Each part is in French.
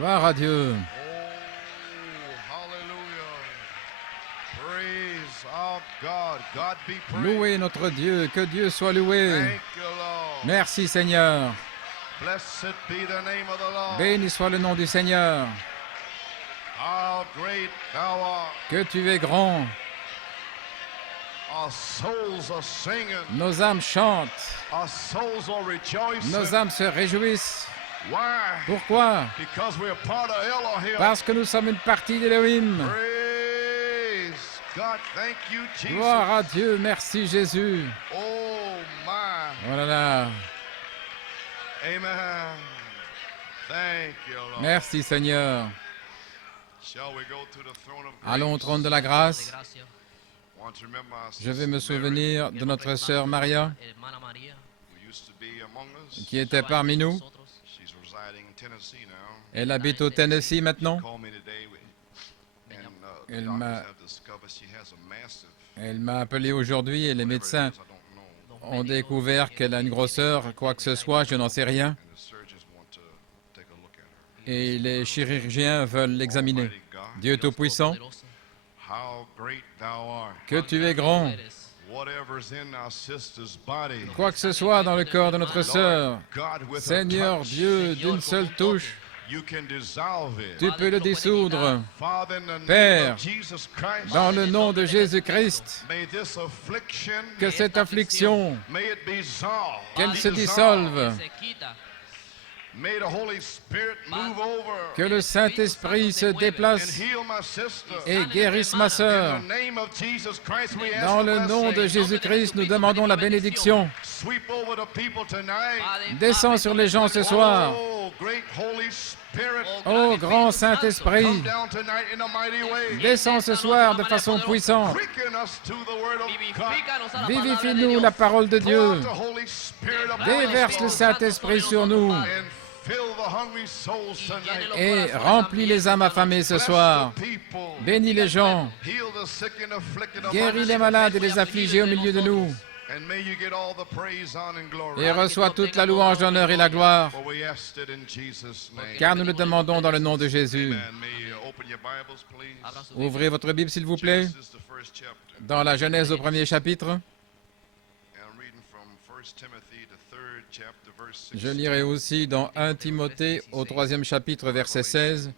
Gloire à Dieu. Louez notre Dieu, que Dieu soit loué. Merci Seigneur. Béni soit le nom du Seigneur. Que tu es grand. Nos âmes chantent. Nos âmes se réjouissent. Pourquoi? Parce que nous sommes une partie d'Élohim. Gloire à Dieu, merci Jésus. Oh là là. Merci Seigneur. Allons au trône de la grâce. Je vais me souvenir de notre sœur Maria, qui était parmi nous. Elle habite au Tennessee maintenant. Elle m'a appelé aujourd'hui et les médecins ont découvert qu'elle a une grosseur, quoi que ce soit, je n'en sais rien. Et les chirurgiens veulent l'examiner. Dieu Tout-Puissant, que tu es grand. Quoi que ce soit dans le corps de notre sœur, Seigneur Dieu, d'une seule touche, tu peux le dissoudre. Père, dans le nom de Jésus-Christ, que cette affliction, qu'elle se dissolve. Que le Saint-Esprit se déplace et guérisse ma sœur. Dans le nom de Jésus-Christ, nous demandons la bénédiction. Descends sur les gens ce soir. Ô grand Saint-Esprit, descends ce soir de façon puissante. Vivifie-nous la parole de Dieu. Déverse le Saint-Esprit sur nous. Et remplis les âmes affamées ce soir. Bénis les gens. Guéris les malades et les affligés au milieu de nous. Et reçois toute la louange, l'honneur et la gloire, car nous le demandons dans le nom de Jésus. Ouvrez votre Bible, s'il vous plaît, dans la Genèse au premier chapitre. Je lirai aussi dans 1 Timothée au 3e chapitre, verset 16,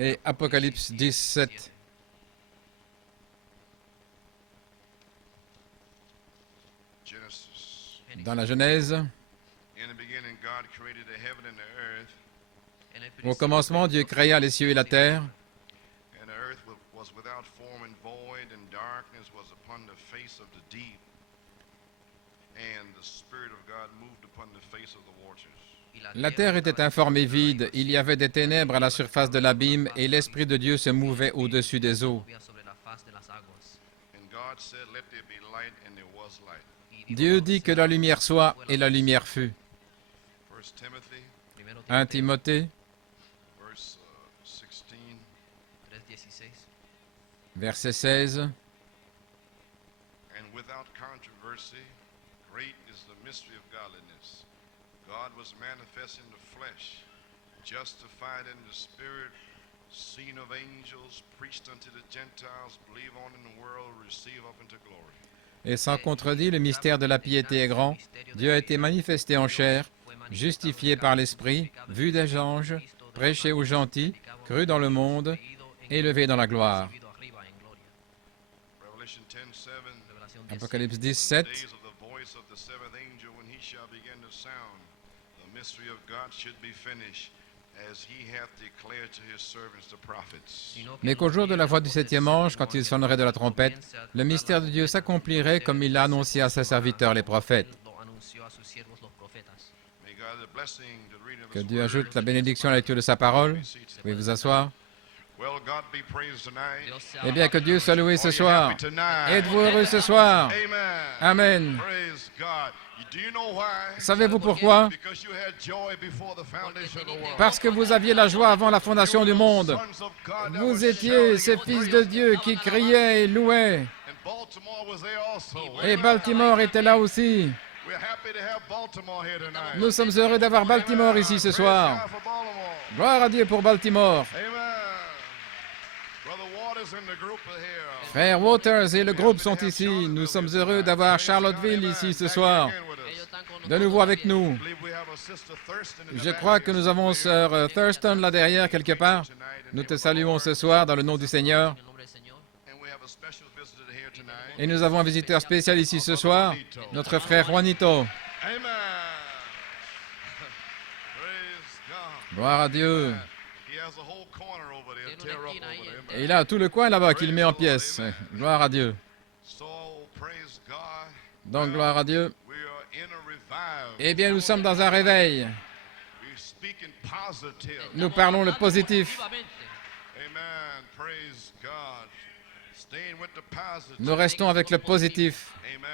et Apocalypse 17. Dans la Genèse, au commencement, Dieu créa les cieux et la terre. La terre était informe et vide, il y avait des ténèbres à la surface de l'abîme, et l'Esprit de Dieu se mouvait au-dessus des eaux. Dieu dit que la lumière soit, et la lumière fut. 1 Timothée, verset 16. God was manifest in the flesh, justified in the spirit, seen of angels, preached unto the Gentiles, believe on in the world, receive up into glory. Et sans contredit, le mystère de la piété est grand. Dieu a été manifesté en chair, justifié par l'Esprit, vu des anges, prêché aux gentils, cru dans le monde, élevé dans la gloire. Apocalypse 17. Mais qu'au jour de la voix du septième ange, quand il sonnerait de la trompette, le mystère de Dieu s'accomplirait comme il l'a annoncé à ses serviteurs les prophètes. Que Dieu ajoute la bénédiction à la lecture de sa parole. Vous pouvez vous asseoir. Eh bien, que Dieu soit loué ce soir. Êtes-vous heureux ce soir? Amen. Savez-vous pourquoi? Parce que vous aviez la joie avant la fondation du monde. Vous étiez ces fils de Dieu qui criaient et louaient. Et Baltimore était là aussi. Nous sommes heureux d'avoir Baltimore ici ce soir. Gloire à Dieu pour Baltimore. Amen. Brother Waters and the group are here. Frère Waters et le groupe sont ici. Nous sommes heureux d'avoir Charlottesville ici ce soir, de nouveau avec nous. Je crois que nous avons sœur Thurston là derrière quelque part. Nous te saluons ce soir dans le nom du Seigneur. Et nous avons un visiteur spécial ici ce soir, notre frère Juanito. Amen. Praise God. Gloire à Dieu. He has a whole corner over there, tear up over there. Et il a tout le coin là-bas qu'il met en pièces. Gloire à Dieu. So praise God. Donc, gloire à Dieu. We are in a revival. Eh bien, nous sommes dans un réveil. We speak in positive. Nous parlons le positif. Amen. Praise God. Staying with the positive. Nous restons avec le positif. Amen.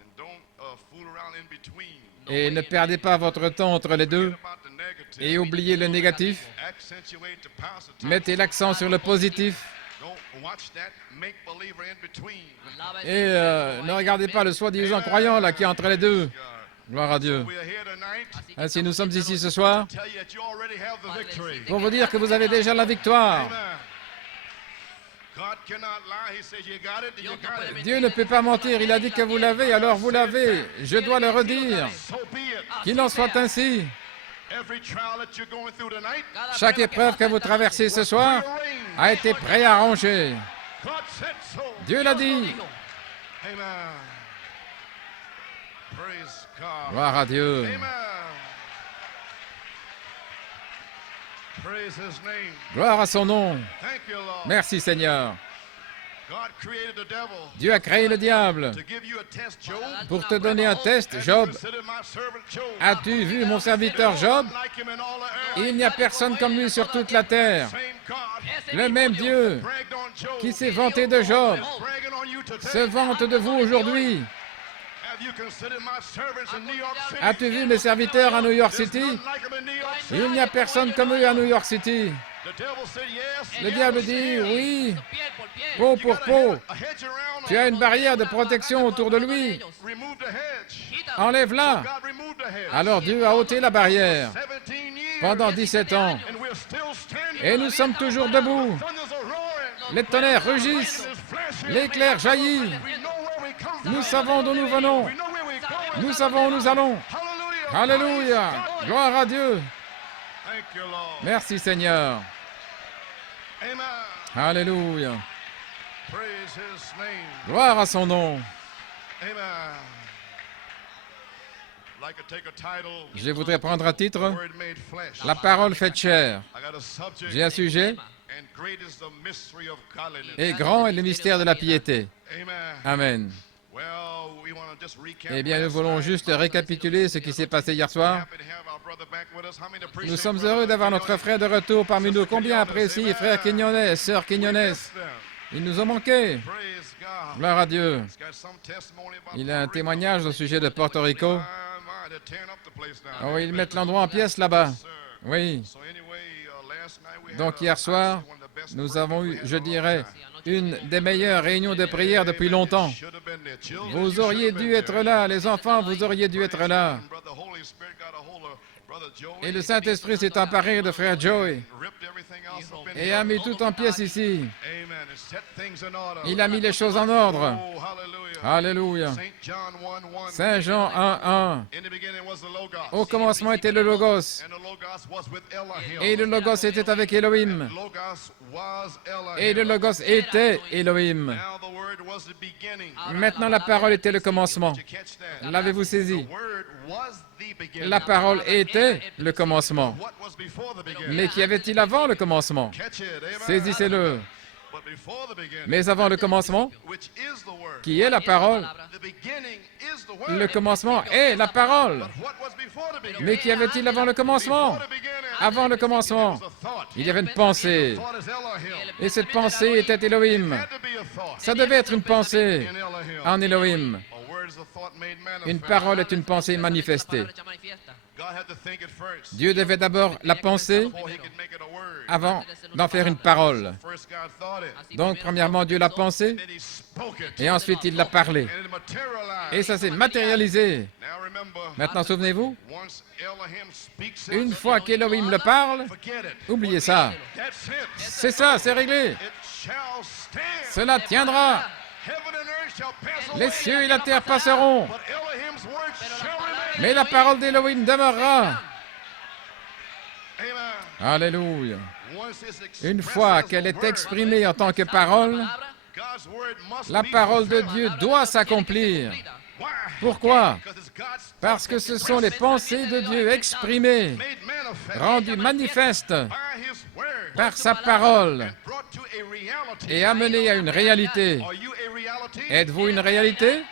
And don't fool around in between. Et ne perdez pas votre temps entre les deux. About the negative. Et oubliez le négatif. Accentuate the positive. Mettez l'accent sur le positif. Don't watch that make-believer in between. Et ne regardez pas le soi-disant croyant là qui est entre les deux. God. Gloire à Dieu. We are here tonight Ainsi, nous sommes ici ce soir to tell you that you already have the victory. pour vous dire que vous avez déjà la victoire. Amen. God cannot lie. He says you got it, you got it. Dieu ne peut pas mentir. Il a dit que vous l'avez, alors vous l'avez. Je dois le redire. So be it. Qu'il en soit ainsi. Every trial that you're going through tonight, Chaque épreuve que vous traversez ce soir a été préarrangée. God said so. Dieu l'a dit. Amen. Praise God. Gloire à Dieu. Amen. Praise His name. Gloire à son nom. Thank you, Lord. Merci Seigneur. God created the devil Dieu a créé le diable to give you a test, Job. pour te donner un test. Job, Consider my servant Job. as-tu vu mon serviteur Job? Like him in all the earth. Il n'y a personne comme lui sur toute la terre. Same God Le même Dieu bragged on Job. qui s'est vanté de Job Bragging on you today. se vante de vous aujourd'hui. Have you considered my servants in New York City? As-tu vu mes serviteurs à New York City? None like him in New York City. Il n'y a personne comme eux à New York City. The devil said yes. Le diable dit oui, peau pour peau. A hedge around Tu as une barrière de protection autour de lui. remove the hedge. Enlève-la. God removed the hedge. Alors Dieu a ôté la barrière 17 years. pendant 17 ans. And we're still standing. Et nous sommes toujours debout. Thunders are roaring. Les tonnerres rugissent. There's flashing. L'éclair jaillit. We know where we come from. Nous savons d'où nous venons. We know where we're going. Nous savons où nous allons. Hallelujah. Alléluia. Gloire à Dieu. Thank you, Lord. Merci Seigneur. Amen. Alléluia. Praise His name. Gloire à son nom. Amen. Like to take a title. Je voudrais prendre un titre. Word made flesh. La parole faite chair. I got a subject. J'ai un sujet. And great is the mystery of godliness. Et grand est le mystère de la piété. Amen. Amen. Well, we want to just recap. Eh bien, nous voulons juste récapituler ce qui s'est passé hier soir. Happy to have our brother back with us. How many appreciate Nous sommes brother heureux d'avoir notre Quinones? frère de retour parmi nous. Combien apprécient frère Quignonez, sœur Quignonez? Yes, them. Ils nous ont manqué. Praise God. Gloire à Dieu. He's got some testimony about Il a un Puerto Rico. témoignage au sujet de Porto Rico. My, they're tearing up the place down Oh, there. ils mettent l'endroit en pièces là-bas. Sir. Oui. So anyway, last night we had Donc a- hier soir, one of the best nous prayer avons we eu, had je in a long dirais, time. une des meilleures réunions de prière depuis longtemps. Should have been there. Children, Vous you auriez should have dû been être there. là, les enfants, vous auriez dû être là. Brother Holy Spirit got a hold of Brother Joey. Et le Saint-Esprit s'est emparé de frère Joey Ripped everything else up in et here. a mis tout en pièces ici. Amen. And set things in order. Il a mis les choses en ordre. Oh, hallelujah. Alléluia. Saint John 1:1. Saint Jean 1:1. In the beginning was the Logos. Au commencement était le Logos. And the Logos was with Elohim. Et le Logos était avec Elohim. Logos was Elohim. Et le Logos était Elohim. Now the word was the beginning. Maintenant, la parole était le commencement. Did you catch that? L'avez-vous saisi? The word was the beginning. La parole était le commencement. What was before the beginning? Mais qu'y avait-il avant le commencement? Catch it. Amen. Saisissez-le. But before the beginning, Mais avant le commencement, which is the word. qui est la parole? The beginning is the word. Le commencement est la parole. But what was before the beginning? Mais qu'y avait-il avant le commencement? Before the beginning, Avant le there commencement, was a thought. il y avait une pensée. Thought is Elohim. Et cette pensée était Elohim. Had to be a thought Ça devait être une pensée in Elohim. en Elohim. A word is a thought made manifest. Une parole est une pensée manifestée. God had to think it first Dieu devait d'abord la penser before he could make it a word. avant d'en faire une parole. First God thought it, Donc, premièrement, Dieu l'a pensé then he spoke it, et ensuite il l'a parlé. and it materialized. Et ça s'est matérialisé. Now Maintenant, souvenez-vous, une fois qu'Élohim le parle, oubliez ça. C'est ça, c'est réglé. Cela tiendra. Les cieux et la terre passeront, mais la parole d'Élohim demeurera. Alléluia. Une fois qu'elle est exprimée en tant que parole, la parole de Dieu doit s'accomplir. Pourquoi? Parce que ce sont les pensées de Dieu exprimées, rendues manifestes par sa parole et amenées à une réalité. Êtes-vous une réalité?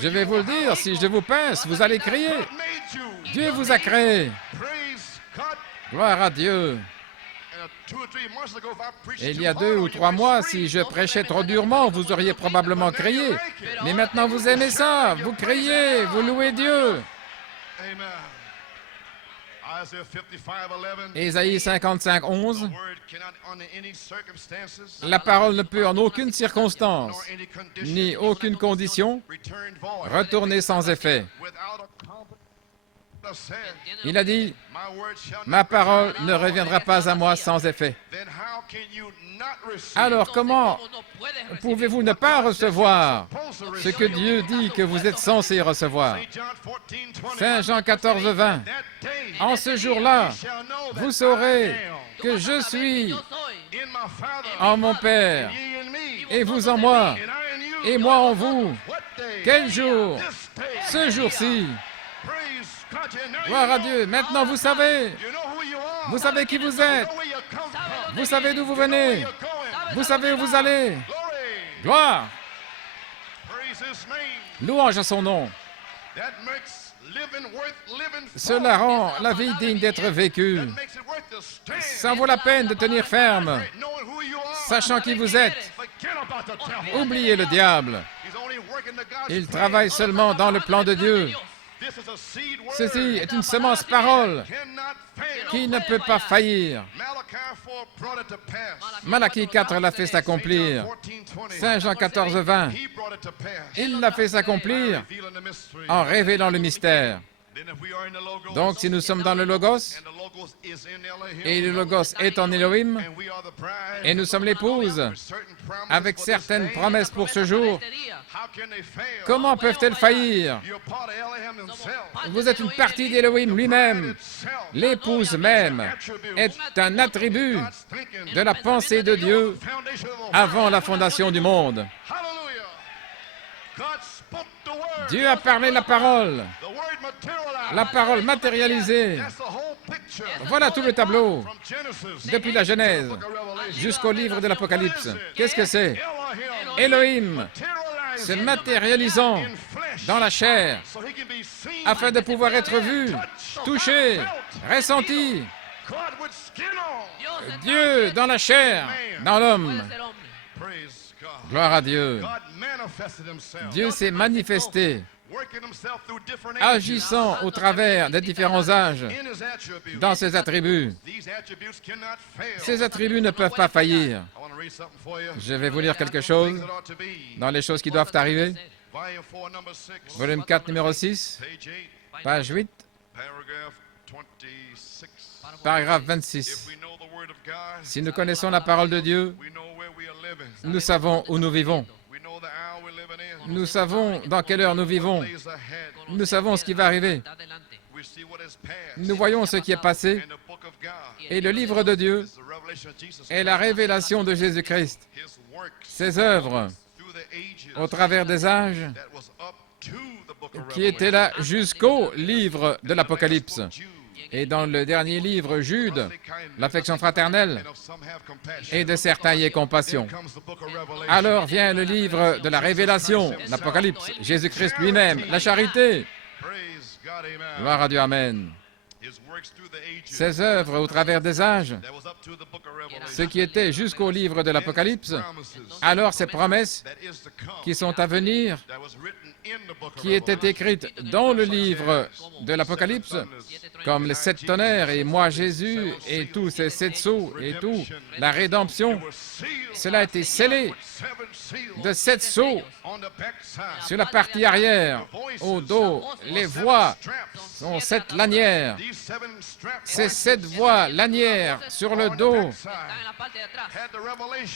Je vais vous le dire, si je vous pince, vous allez crier. Dieu vous a créé. Gloire à Dieu. Et il y a 2 ou 3 mois, si je prêchais trop durement, vous auriez probablement crié. Mais maintenant, vous aimez ça, vous criez, vous louez Dieu. Ésaïe 55, 11. La parole ne peut en aucune circonstance, ni aucune condition, retourner sans effet. Il a dit, ma parole ne reviendra pas à moi sans effet. Alors comment pouvez-vous ne pas recevoir ce que Dieu dit que vous êtes censé recevoir? Saint Jean 14, 20. En ce jour-là, vous saurez que je suis en mon Père, et vous en moi, et moi en vous. Quel jour? Ce jour-ci. Gloire à Dieu. Maintenant, vous savez qui vous êtes. Vous savez d'où vous venez. Vous savez où vous allez. Gloire. Louange à son nom. Cela rend la vie digne d'être vécue. Ça vaut la peine de tenir ferme, sachant qui vous êtes. Oubliez le diable. Il travaille seulement dans le plan de Dieu. Ceci est une semence parole qui ne peut pas faillir. Malachie 4 l'a fait s'accomplir. Saint Jean 14, 20. Il l'a fait s'accomplir en révélant le mystère. Donc, si nous sommes dans le Logos, et le Logos est en Elohim, et nous sommes l'épouse, avec certaines promesses pour ce jour, comment peuvent-elles faillir? Vous êtes une partie d'Elohim lui-même. L'épouse même est un attribut de la pensée de Dieu avant la fondation du monde. Dieu a parlé la parole matérialisée. Voilà tout le tableau, depuis la Genèse jusqu'au livre de l'Apocalypse. Qu'est-ce que c'est? Elohim se matérialisant dans la chair, afin de pouvoir être vu, touché, ressenti. Dieu dans la chair, dans l'homme. Gloire à Dieu. Dieu s'est manifesté, agissant au travers des différents âges dans ses attributs. Ces attributs ne peuvent pas faillir. Je vais vous lire quelque chose dans les choses qui doivent arriver. Volume 4, numéro 6, page 8, paragraphe 26. Si nous connaissons la parole de Dieu, nous savons où nous vivons. Nous savons dans quelle heure nous vivons. Nous savons ce qui va arriver. Nous voyons ce qui est passé. Et le livre de Dieu est la révélation de Jésus-Christ. Ses œuvres, au travers des âges, qui étaient là jusqu'au livre de l'Apocalypse. Et dans le dernier livre, Jude, l'affection fraternelle, et de certains y est compassion. Alors vient le livre de la Révélation, l'Apocalypse, Jésus-Christ lui-même, la charité. Gloire à Dieu, Amen. ses œuvres au travers des âges, ce qui était jusqu'au livre de l'Apocalypse, alors ces promesses qui sont à venir, qui étaient écrites dans le livre de l'Apocalypse, comme les 7 tonnerres, et moi Jésus, et tous ces 7 sceaux, et tout, la rédemption, cela a été scellé de 7 sceaux sur la partie arrière, au dos. Les voies sont 7 lanières. Ces 7 voies lanières sur le dos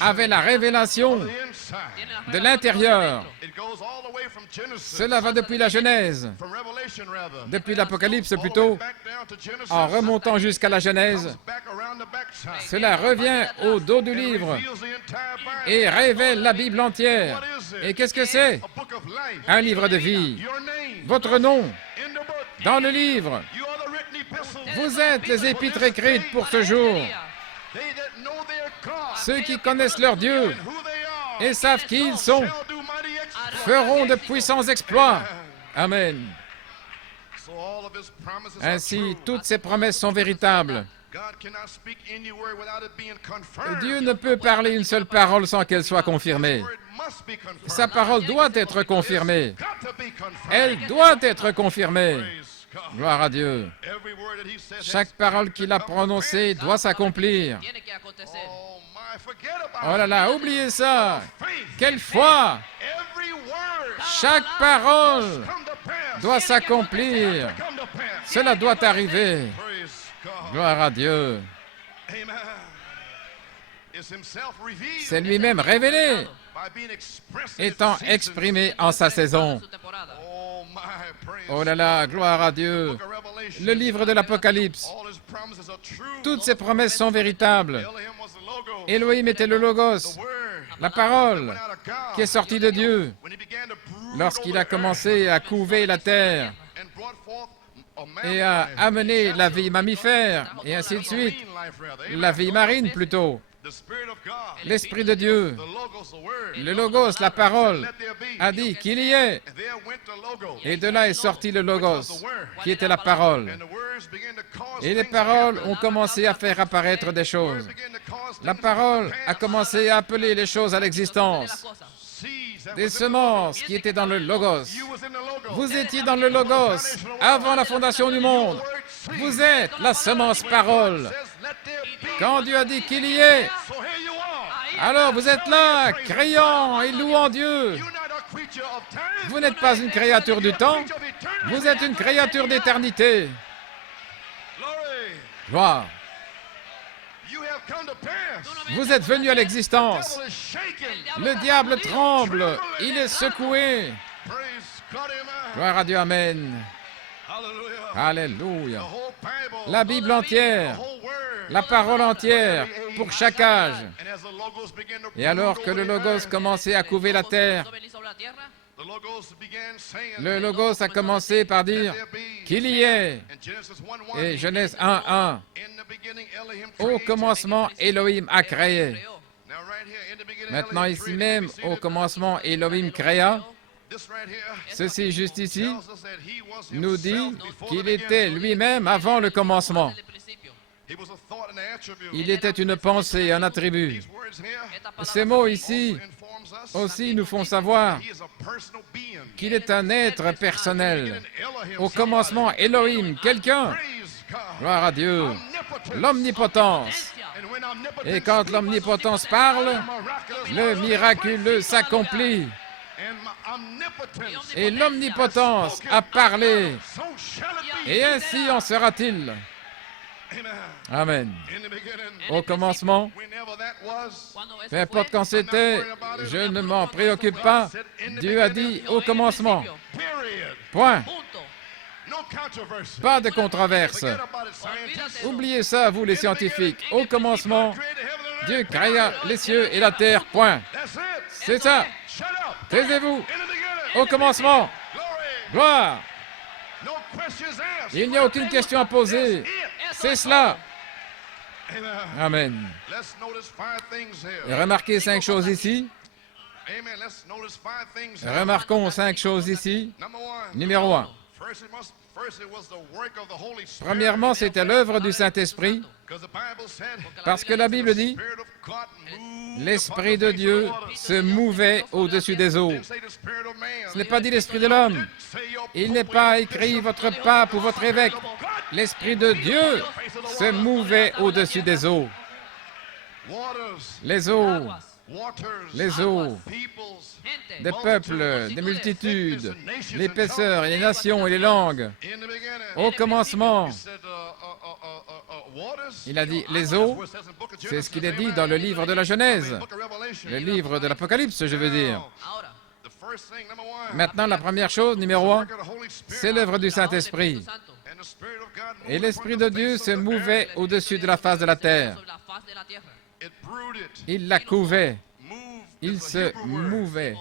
avaient la révélation de l'intérieur. Cela va depuis la Genèse, depuis l'Apocalypse plutôt, en remontant jusqu'à la Genèse. Cela revient au dos du livre et révèle la Bible entière. Et qu'est-ce que c'est? Un livre de vie. Votre nom dans le livre. Vous êtes les épîtres écrites pour ce jour. Ceux qui connaissent leur Dieu et savent qui ils sont feront de puissants exploits. Amen. Ainsi, toutes ces promesses sont véritables. Dieu ne peut parler une seule parole sans qu'elle soit confirmée. Sa parole doit être confirmée. Elle doit être confirmée. Gloire à Dieu. Chaque parole qu'il a prononcée doit s'accomplir. Oh là là, oubliez ça. Quelle foi! Chaque parole doit s'accomplir. Cela doit arriver. Gloire à Dieu. C'est lui-même révélé, étant exprimé en sa saison. Oh là là, gloire à Dieu. Le livre de l'Apocalypse, toutes ces promesses sont véritables. Elohim était le Logos, la parole qui est sortie de Dieu lorsqu'il a commencé à couver la terre et à amener la vie mammifère, et ainsi de suite, la vie marine plutôt. L'Esprit de Dieu, le Logos, la parole, a dit qu'il y ait. Et de là est sorti le Logos, qui était la parole. Et les paroles ont commencé à faire apparaître des choses. La parole a commencé à appeler les choses à l'existence. Des semences qui étaient dans le Logos. Vous étiez dans le Logos avant la fondation du monde. Vous êtes la semence parole. Quand Dieu a dit qu'il y ait, alors vous êtes là, criant et louant Dieu. Vous n'êtes pas une créature du temps, vous êtes une créature d'éternité. Gloire. Vous êtes venu à l'existence. Le diable tremble, il est secoué. Gloire à Dieu, amen. Alléluia. La Bible entière, la parole entière pour chaque âge. Et alors que le Logos commençait à couver la terre, le Logos a commencé par dire qu'il y ait. Et Genèse 1:1. Au commencement, Elohim a créé. Maintenant, ici même, au commencement, Elohim créa. Ceci, juste ici, nous dit qu'il était lui-même avant le commencement. Il était une pensée, un attribut. Ces mots ici aussi nous font savoir qu'il est un être personnel. Au commencement, Elohim, quelqu'un. Gloire à Dieu. L'omnipotence. Et quand l'omnipotence parle, le miraculeux s'accomplit. Et l'omnipotence a parlé. Et ainsi en sera-t-il. Amen. Au commencement, peu importe quand c'était, je ne m'en préoccupe pas. Dieu a dit au commencement. Point. Pas de controverse. Oubliez ça, vous les scientifiques. Au commencement, Dieu créa les cieux et la terre. Point. C'est ça. Taisez-vous. Au commencement. Gloire. Il n'y a aucune question à poser. C'est cela. Amen. Et remarquez 5 choses ici. Remarquons 5 choses ici. Numéro 1. Premièrement, c'était l'œuvre du Saint-Esprit, parce que la Bible dit, l'Esprit de Dieu se mouvait au-dessus des eaux. Ce n'est pas dit l'Esprit de l'homme. Il n'est pas écrit votre pape ou votre évêque. L'Esprit de Dieu se mouvait au-dessus des eaux. Les eaux, des peuples, des multitudes, l'épaisseur et les nations et les langues. Au commencement, il a dit les eaux, c'est ce qu'il est dit dans le livre de la Genèse, le livre de l'Apocalypse, je veux dire. Maintenant, la première chose, numéro 1, c'est l'œuvre du Saint-Esprit. Et l'Esprit de Dieu se mouvait au-dessus de la face de la terre. Il la couvait. Il se mouvait.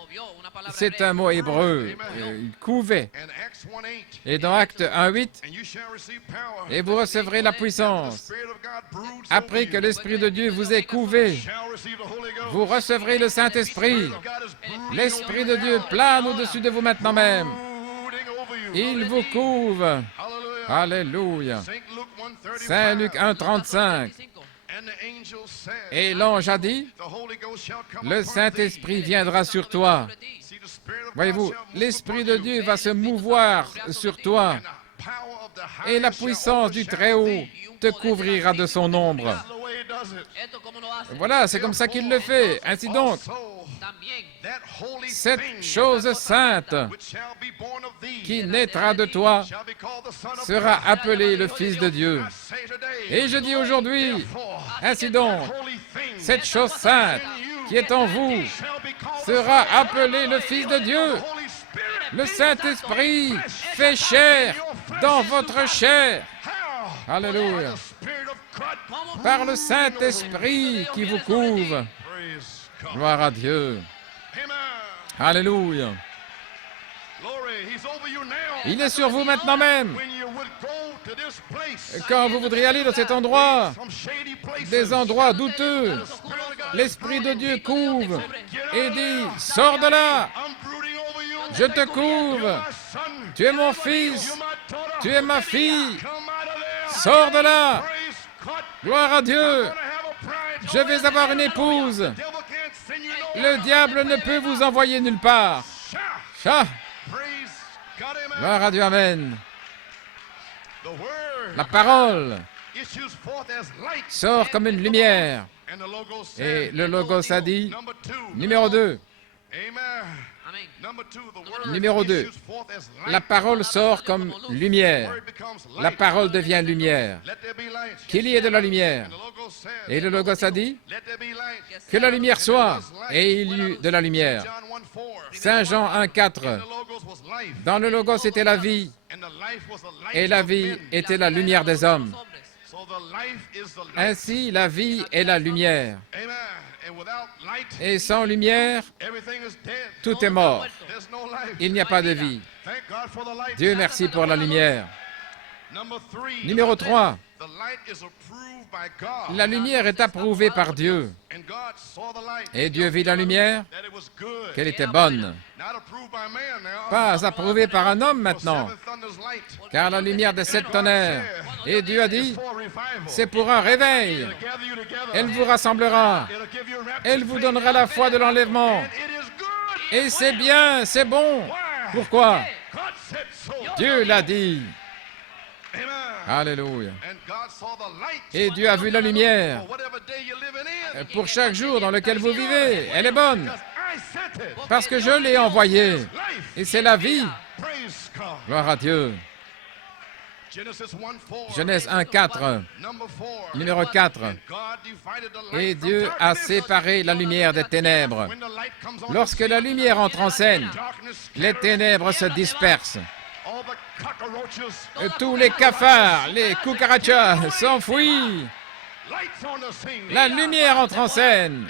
C'est un mot hébreu. Il couvait. Et dans Actes 1:8, et vous recevrez la puissance. Après que l'Esprit de Dieu vous ait couvé, vous recevrez le Saint-Esprit. L'Esprit de Dieu plane au-dessus de vous maintenant même. Il vous couvre. Alléluia. Saint Luc 1:35. Et l'ange a dit, le Saint-Esprit viendra sur toi. Voyez-vous, l'Esprit de Dieu va se mouvoir sur toi. Et la puissance du Très-Haut te couvrira de son ombre. Voilà, c'est comme ça qu'il le fait. Ainsi donc, cette chose sainte qui naîtra de toi sera appelée le Fils de Dieu. Et je dis aujourd'hui, ainsi donc, cette chose sainte qui est en vous sera appelée le Fils de Dieu. Le Saint-Esprit fait chair dans votre chair. Alléluia. Par le Saint-Esprit qui vous couvre. Gloire à Dieu. Alléluia. Il est sur vous maintenant même. Quand vous voudriez aller dans cet endroit, des endroits douteux, l'Esprit de Dieu couvre et dit, sors de là. Je te couvre. Tu es mon fils. Tu es ma fille. Sors de là. Gloire à Dieu. Je vais avoir une épouse. Le diable ne peut vous envoyer nulle part. Cha. Gloire à Dieu, amen. La parole sort comme une lumière. Et le Logos a dit, numéro 2. Numéro 2. La parole sort comme lumière. La parole devient lumière. Qu'il y ait de la lumière. Et le Logos a dit que la lumière soit. Et il y eut de la lumière. Saint Jean 1:4. Dans le Logos était la vie. Et la vie était la lumière des hommes. Ainsi, la vie est la lumière. Et sans lumière, tout est mort. Il n'y a pas de vie. Dieu merci pour la lumière. Numéro 3. La lumière est approuvée par Dieu. Et Dieu vit la lumière, qu'elle était bonne. Pas approuvée par un homme maintenant, car la lumière des 7 tonnerres. Et Dieu a dit, c'est pour un réveil. Elle vous rassemblera. Elle vous donnera la foi de l'enlèvement. Et c'est bien, c'est bon. Pourquoi? Dieu l'a dit. Alléluia. Et Dieu a vu la lumière pour chaque jour dans lequel vous vivez. Elle est bonne. Parce que je l'ai envoyée. Et c'est la vie. Gloire à Dieu. Genèse 1:4. Numéro 4. Et Dieu a séparé la lumière des ténèbres. Lorsque la lumière entre en scène, les ténèbres se dispersent. Tous les cafards, les cucarachas s'enfuient. La lumière entre en scène.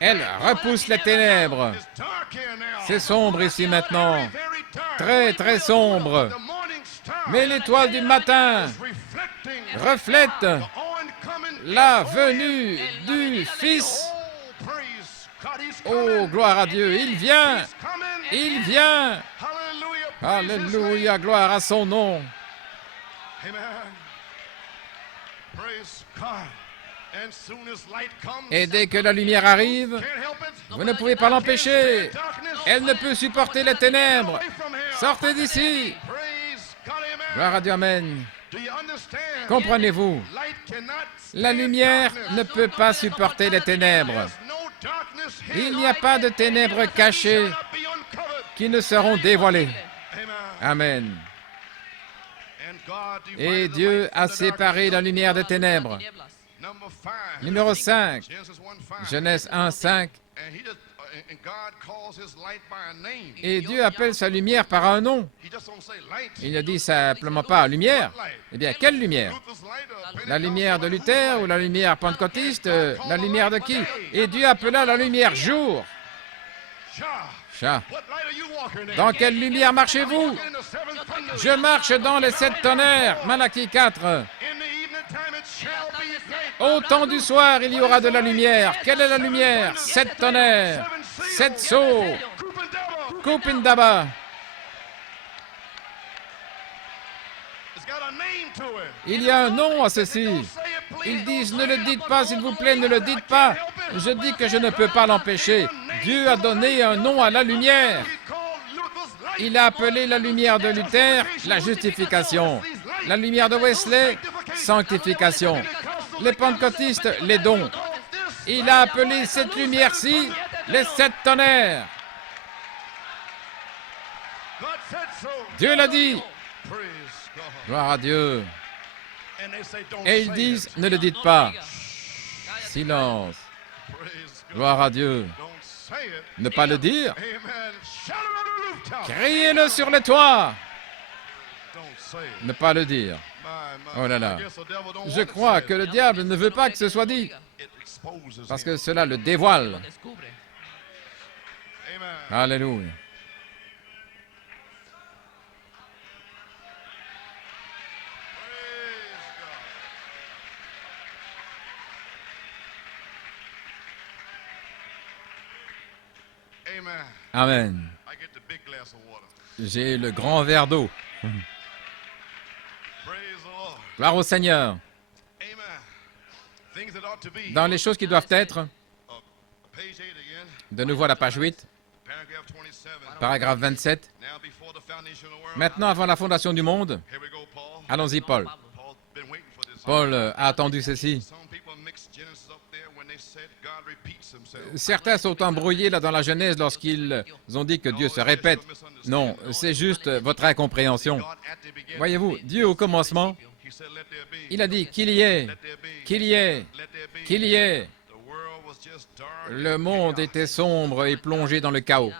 Elle repousse les ténèbres. C'est sombre ici maintenant. Très, très sombre. Mais l'étoile du matin reflète la venue du Fils. Oh, gloire à Dieu. Il vient. Il vient. Alléluia, gloire à son nom. Et dès que la lumière arrive, vous ne pouvez pas l'empêcher. Elle ne peut supporter les ténèbres. Sortez d'ici. Gloire à Dieu, amen. Comprenez-vous? La lumière ne peut pas supporter les ténèbres. Il n'y a pas de ténèbres cachées qui ne seront dévoilées. Amen. Et Dieu a séparé la lumière des ténèbres. Numéro 5, Genèse 1, 5. Et Dieu appelle sa lumière par un nom. Il ne dit simplement pas lumière. Eh bien, quelle lumière? La lumière de Luther ou la lumière pentecôtiste? La lumière de qui? Et Dieu appela la lumière jour. Chat. Dans quelle lumière marchez-vous? Je marche dans les 7 tonnerres. Malachie 4. Au temps du soir, il y aura de la lumière. Quelle est la lumière? 7 tonnerres, 7 sceaux, Kupindaba. Il y a un nom à ceci. Ils disent, ne le dites pas, s'il vous plaît, ne le dites pas. Je dis que je ne peux pas l'empêcher. Dieu a donné un nom à la lumière. Il a appelé la lumière de Luther la justification. La lumière de Wesley, sanctification. Les pentecôtistes, les dons. Il a appelé cette lumière-ci les 7 tonnerres. Dieu l'a dit. Gloire à Dieu. Et ils disent, ne le dites pas. Silence. Gloire à Dieu. Ne pas le dire. Criez-le sur les toits. Ne pas le dire. Oh là là. Je crois que le diable ne veut pas que ce soit dit. Parce que cela le dévoile. Alléluia. Amen. J'ai le grand verre d'eau. Gloire au Seigneur. Dans les choses qui doivent être, de nouveau à la page 8, paragraphe 27. Maintenant, avant la fondation du monde, allons-y, Paul. Paul a attendu ceci. Certains sont embrouillés là dans la Genèse lorsqu'ils ont dit que Dieu se répète. Non, c'est juste votre incompréhension. Voyez-vous, Dieu au commencement, il a dit qu'il y ait, qu'il y ait, qu'il y ait. Le monde était sombre et plongé dans le chaos.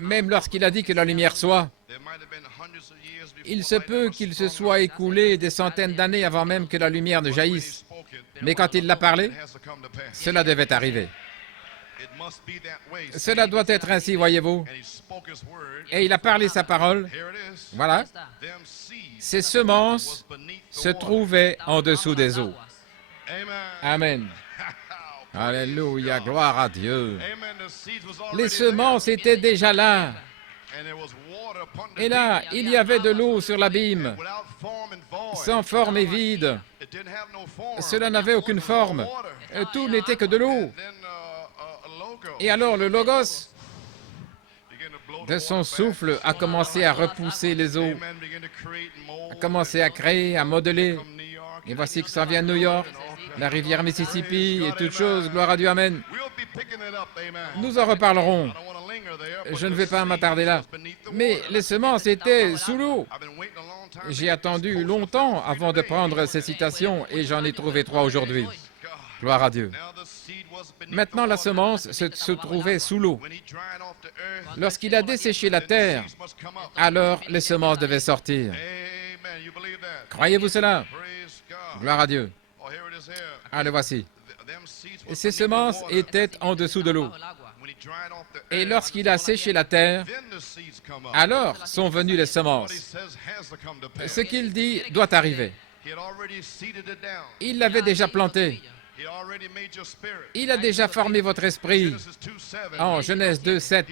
Même lorsqu'il a dit que la lumière soit, il se peut qu'il se soit écoulé des centaines d'années avant même que la lumière ne jaillisse. Mais quand il l'a parlé, cela devait arriver. Cela doit être ainsi, voyez-vous. Et il a parlé sa parole. Voilà. Ces semences se trouvaient en dessous des eaux. Amen. Alléluia, gloire à Dieu. Les semences étaient déjà là. Et là, il y avait de l'eau sur l'abîme, sans forme et vide. Cela n'avait aucune forme. Tout n'était que de l'eau. Et alors le Logos, de son souffle, a commencé à repousser les eaux, a commencé à créer, à modeler. Et voici que ça vient de New York, la rivière Mississippi et toutes choses. Gloire à Dieu, amen. Nous en reparlerons. Je ne vais pas m'attarder là. Mais les semences étaient sous l'eau. J'ai attendu longtemps avant de prendre ces citations et j'en ai trouvé 3 aujourd'hui. Gloire à Dieu. Maintenant, la semence se trouvait sous l'eau. Lorsqu'il a desséché la terre, alors les semences devaient sortir. Croyez-vous cela? Gloire à Dieu. Ah, le voici. Et ces semences étaient en dessous de l'eau. Et lorsqu'il a séché la terre, alors sont venues les semences. Ce qu'il dit doit arriver. Il l'avait déjà planté. Il a déjà formé votre esprit. En Genèse 2:7,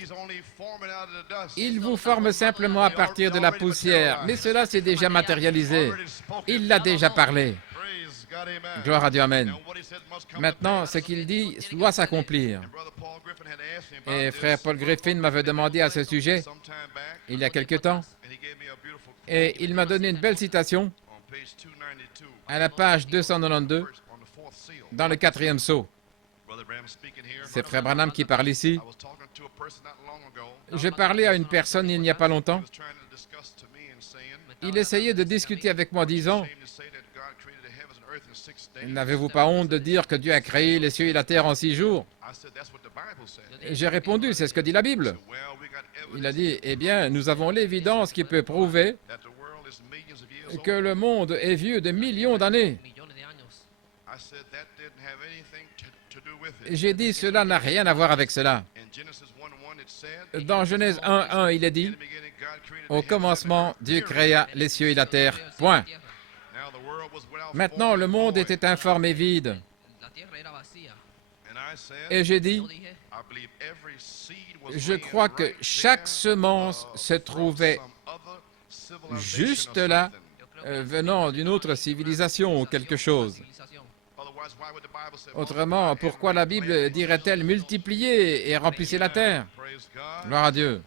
il vous forme simplement à partir de la poussière. Mais cela s'est déjà matérialisé. Il l'a déjà parlé. Gloire à Dieu, amen. Maintenant, ce qu'il dit doit s'accomplir. Et frère Paul Griffin m'avait demandé à ce sujet, il y a quelque temps, et il m'a donné une belle citation à la page 292, dans le 4e sceau. C'est frère Branham qui parle ici. Je parlais à une personne il n'y a pas longtemps. Il essayait de discuter avec moi, disant, « N'avez-vous pas honte de dire que Dieu a créé les cieux et la terre en 6 jours ?» J'ai répondu, « C'est ce que dit la Bible. » Il a dit, « Eh bien, nous avons l'évidence qui peut prouver que le monde est vieux de millions d'années. » J'ai dit, cela n'a rien à voir avec cela. Dans Genèse 1:1, il est dit, « Au commencement, Dieu créa les cieux et la terre. » Point. Maintenant, le monde était informe et vide. Et j'ai dit, je crois que chaque semence se trouvait juste là, venant d'une autre civilisation ou quelque chose. Autrement, pourquoi la Bible dirait-elle multipliez et remplissez la terre? Gloire à Dieu.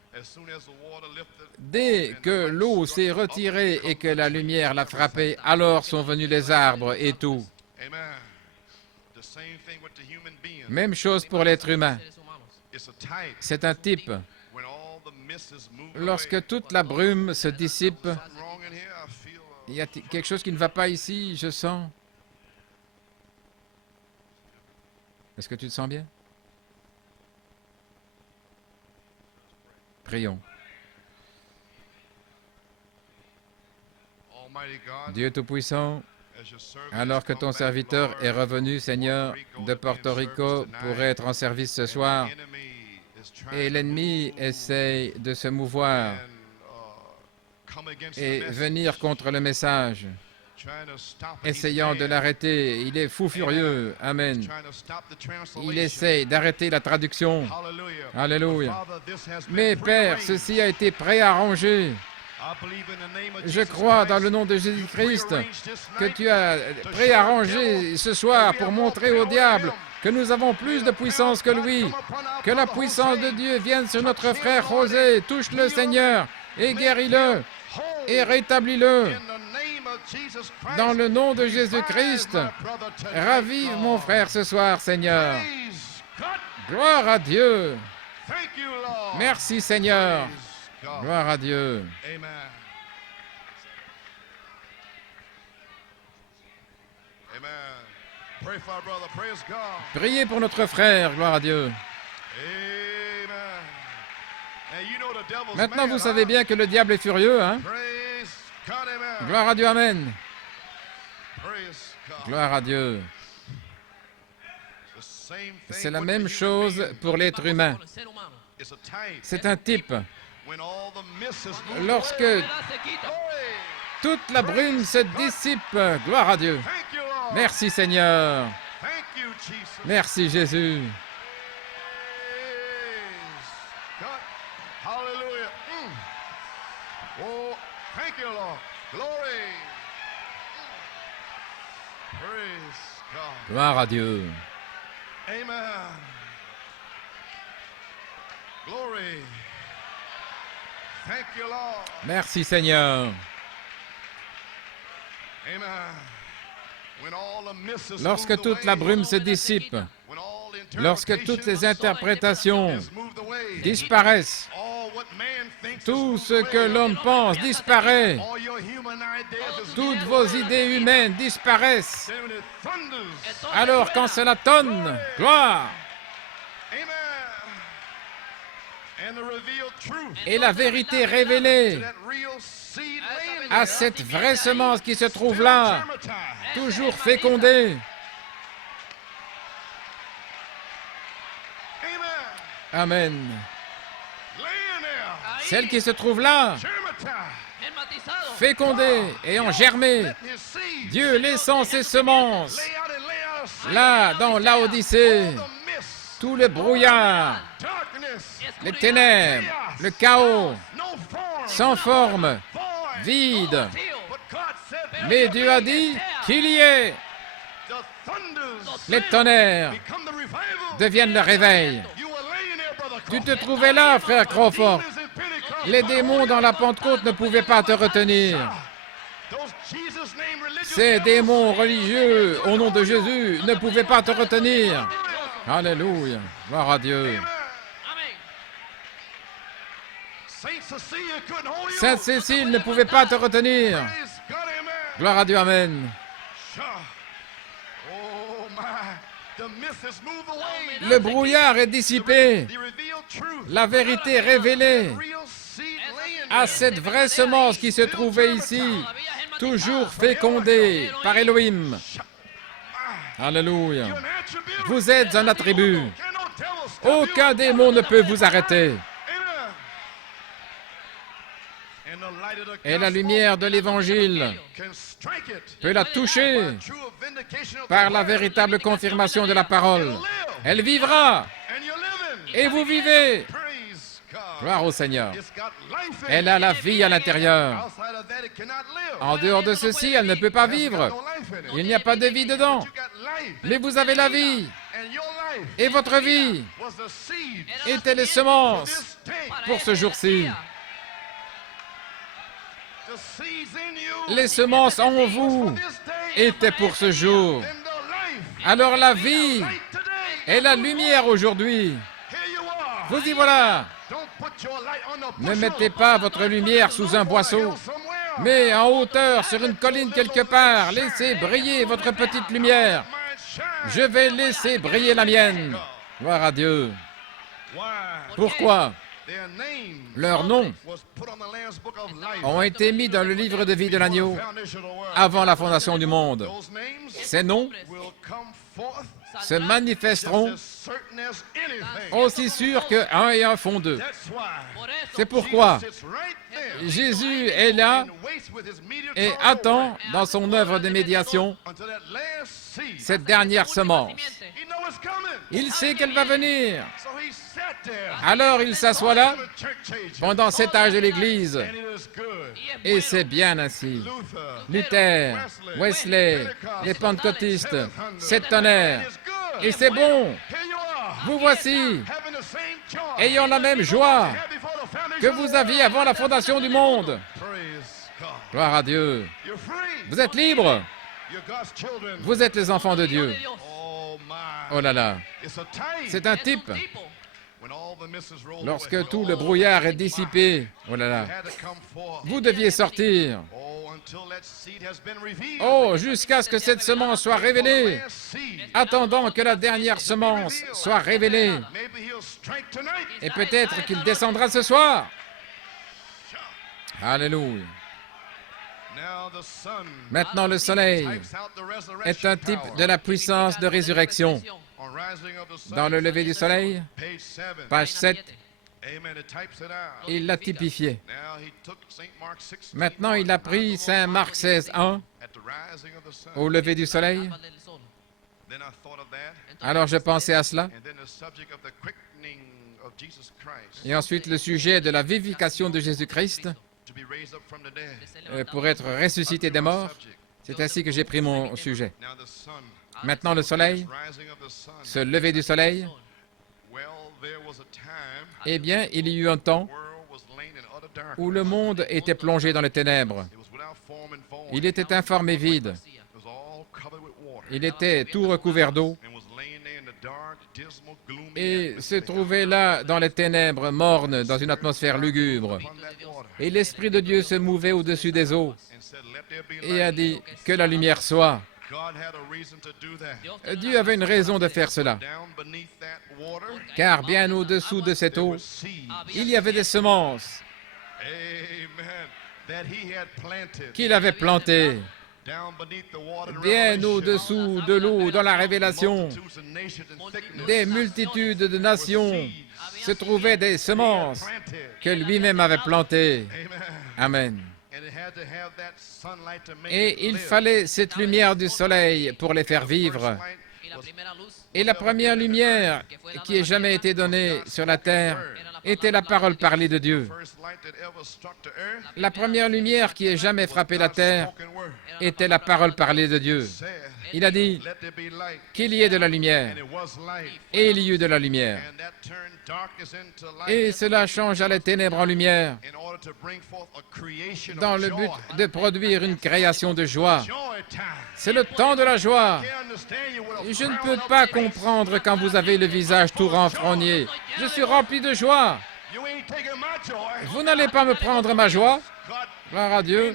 Dès que l'eau s'est retirée et que la lumière l'a frappée, alors sont venus les arbres et tout. Même chose pour l'être humain. C'est un type. Lorsque toute la brume se dissipe, il y a quelque chose qui ne va pas ici, je sens. Est-ce que tu te sens bien? Prions. Dieu Tout-Puissant, alors que ton serviteur est revenu, Seigneur, de Porto Rico pour être en service ce soir, et l'ennemi essaye de se mouvoir et venir contre le message, essayant de l'arrêter. Il est fou furieux. Amen. Il essaye d'arrêter la traduction. Alléluia. Mais Père, ceci a été préarrangé. Je crois dans le nom de Jésus-Christ que tu as préarrangé ce soir pour montrer au diable que nous avons plus de puissance que lui, que la puissance de Dieu vienne sur notre frère José. Touche-le, Seigneur, et guéris-le, et rétablis-le. Dans le nom de Jésus-Christ, ravive mon frère ce soir, Seigneur. Gloire à Dieu. Merci, Seigneur. Gloire à Dieu. Priez pour notre frère, gloire à Dieu. Maintenant, vous savez bien que le diable est furieux, hein? Gloire à Dieu, amen. Gloire à Dieu. C'est la même chose pour l'être humain. C'est un type. Lorsque toute la brume se dissipe, gloire à Dieu. Merci Seigneur. Merci Jésus. Gloire à Dieu. Merci Seigneur. Lorsque toute la brume se dissipe, lorsque toutes les interprétations disparaissent, tout ce que l'homme pense disparaît, toutes vos idées humaines disparaissent. Alors quand cela tonne, gloire, et la vérité révélée à cette vraie semence qui se trouve là, toujours fécondée. Amen. Celle qui se trouve là, fécondée, ayant germé, Dieu laissant ses semences Là, dans Laodicée, tout le brouillard, les ténèbres, le chaos, sans forme, vide. Mais Dieu a dit qu'il y ait. Les tonnerres deviennent le réveil. Tu te trouvais là, frère Crawford. Les démons dans la Pentecôte ne pouvaient pas te retenir. Ces démons religieux, au nom de Jésus, ne pouvaient pas te retenir. Alléluia. Gloire à Dieu. Sainte Cécile ne pouvait pas te retenir. Gloire à Dieu. Amen. Le brouillard est dissipé. La vérité est révélée à cette vraie semence qui se trouvait ici, toujours fécondée par Elohim. Alléluia. Vous êtes un attribut. Aucun démon ne peut vous arrêter. Et la lumière de l'Évangile peut la toucher par la véritable confirmation de la parole. Elle vivra. Et vous vivez. Gloire au Seigneur. Elle a la vie à l'intérieur. En dehors de ceci, elle ne peut pas vivre. Il n'y a pas de vie dedans. Mais vous avez la vie. Et votre vie était les semences pour ce jour-ci. Les semences en vous étaient pour ce jour. Alors la vie est la lumière aujourd'hui. Vous y voilà. Ne mettez pas votre lumière sous un boisseau, mais en hauteur, sur une colline quelque part. Laissez briller votre petite lumière. Je vais laisser briller la mienne. Gloire à Dieu. Pourquoi? Leurs noms ont été mis dans le livre de vie de l'agneau avant la fondation du monde. Ces noms se manifesteront aussi sûr que 1 et 1 font 2. C'est pourquoi Jésus est là et attend dans son œuvre de médiation cette dernière semence. Il sait qu'elle va venir. Alors il s'assoit là pendant cet âge de l'Église. Et c'est bien ainsi. Luther, Wesley, les pentecôtistes, sept tonnerres. Et c'est bon. Vous voici, ayant la même joie que vous aviez avant la fondation du monde. Gloire à Dieu. Vous êtes libres. Vous êtes les enfants de Dieu. Oh là là. C'est un type. Lorsque tout le brouillard est dissipé, oh là là, vous deviez sortir. Oh, jusqu'à ce que cette semence soit révélée, attendant que la dernière semence soit révélée. Et peut-être qu'il descendra ce soir. Alléluia. Maintenant, le soleil est un type de la puissance de résurrection. Dans le lever du soleil, page 7, il l'a typifié. Maintenant, il a pris Saint Marc 16:1 au lever du soleil. Alors, je pensais à cela. Et ensuite, le sujet de la vivification de Jésus-Christ pour être ressuscité des morts. C'est ainsi que j'ai pris mon sujet. Maintenant, le soleil, ce lever du soleil, eh bien, il y eut un temps où le monde était plongé dans les ténèbres. Il était informe et vide. Il était tout recouvert d'eau et se trouvait là dans les ténèbres mornes, dans une atmosphère lugubre. Et l'Esprit de Dieu se mouvait au-dessus des eaux et a dit que la lumière soit. Dieu avait une raison de faire cela, car bien au-dessous de cette eau, il y avait des semences qu'il avait plantées. Bien au-dessous de l'eau, dans la révélation, des multitudes de nations se trouvaient des semences que lui-même avait plantées. Amen. Et il fallait cette lumière du soleil pour les faire vivre. Et la première lumière qui ait jamais été donnée sur la terre était la parole parlée de Dieu. La première lumière qui ait jamais frappé la terre était la parole parlée de Dieu. Il a dit qu'il y ait de la lumière. Et il y eut de la lumière. Et cela changea les ténèbres en lumière dans le but de produire une création de joie. C'est le temps de la joie. Je ne peux pas comprendre quand vous avez le visage tout renfrogné. Je suis rempli de joie. Vous n'allez pas me prendre ma joie. Gloire à Dieu.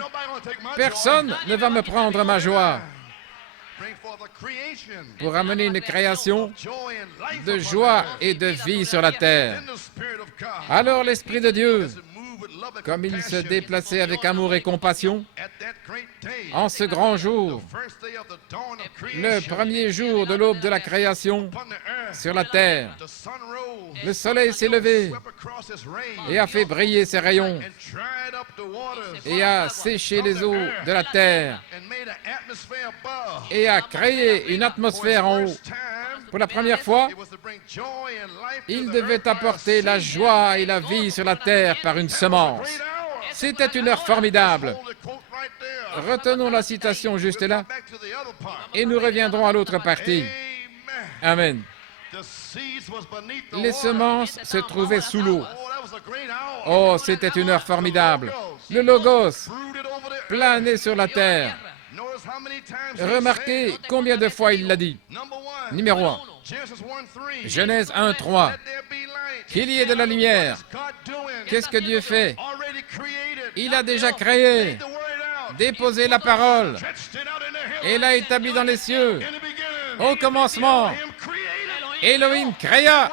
Personne ne va me prendre ma joie. Pour amener une création de joie et de vie sur la terre. Alors l'Esprit de Dieu, comme il se déplaçait avec amour et compassion, en ce grand jour, le premier jour de l'aube de la création sur la terre, le soleil s'est levé et a fait briller ses rayons et a séché les eaux de la terre et a créé une atmosphère en haut. Pour la première fois, il devait apporter la joie et la vie sur la terre par une semence. C'était une heure formidable. Retenons la citation juste là et nous reviendrons à l'autre partie. Amen. Les semences se trouvaient sous l'eau. Oh, c'était une heure formidable. Le Logos planait sur la terre. Remarquez combien de fois il l'a dit. Numéro 1. Genèse 1, 3. Qu'il y ait de la lumière. Qu'est-ce que Dieu fait? Il a déjà créé, déposé la parole et l'a établie dans les cieux. Au commencement, Elohim créa.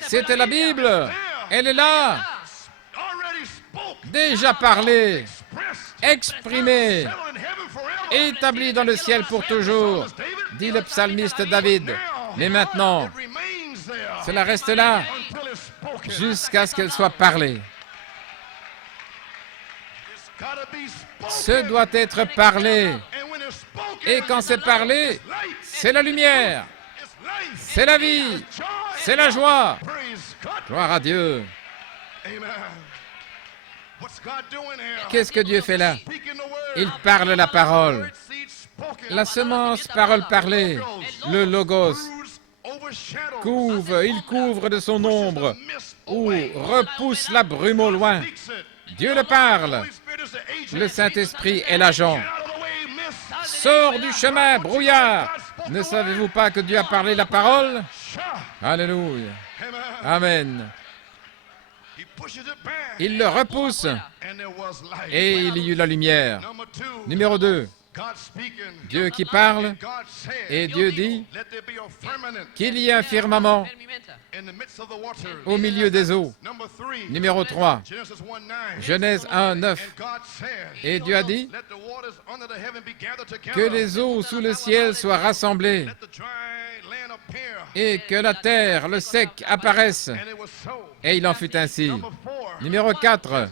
C'était la Bible. Elle est là. Déjà parlé, exprimé, établi dans le ciel pour toujours, dit le psalmiste David. Mais maintenant, cela reste là jusqu'à ce qu'elle soit parlée. Ce doit être parlé. Et quand c'est parlé, c'est la lumière, c'est la vie, c'est la joie. Gloire à Dieu. Qu'est-ce que Dieu fait là? Il parle la parole. La semence, parole parlée, le Logos, il couvre de son ombre ou repousse la brume au loin. Dieu le parle. Le Saint-Esprit est l'agent. Sors du chemin, brouillard. Ne savez-vous pas que Dieu a parlé la parole? Alléluia. Amen. Il le repousse et il y eut la lumière. Numéro 2. Dieu qui parle et Dieu dit qu'il y ait un firmament au milieu des eaux. Numéro 3. Genèse 1, 9. Et Dieu a dit que les eaux sous le ciel soient rassemblées et que la terre, le sec, apparaisse. Et il en fut ainsi. Numéro 4.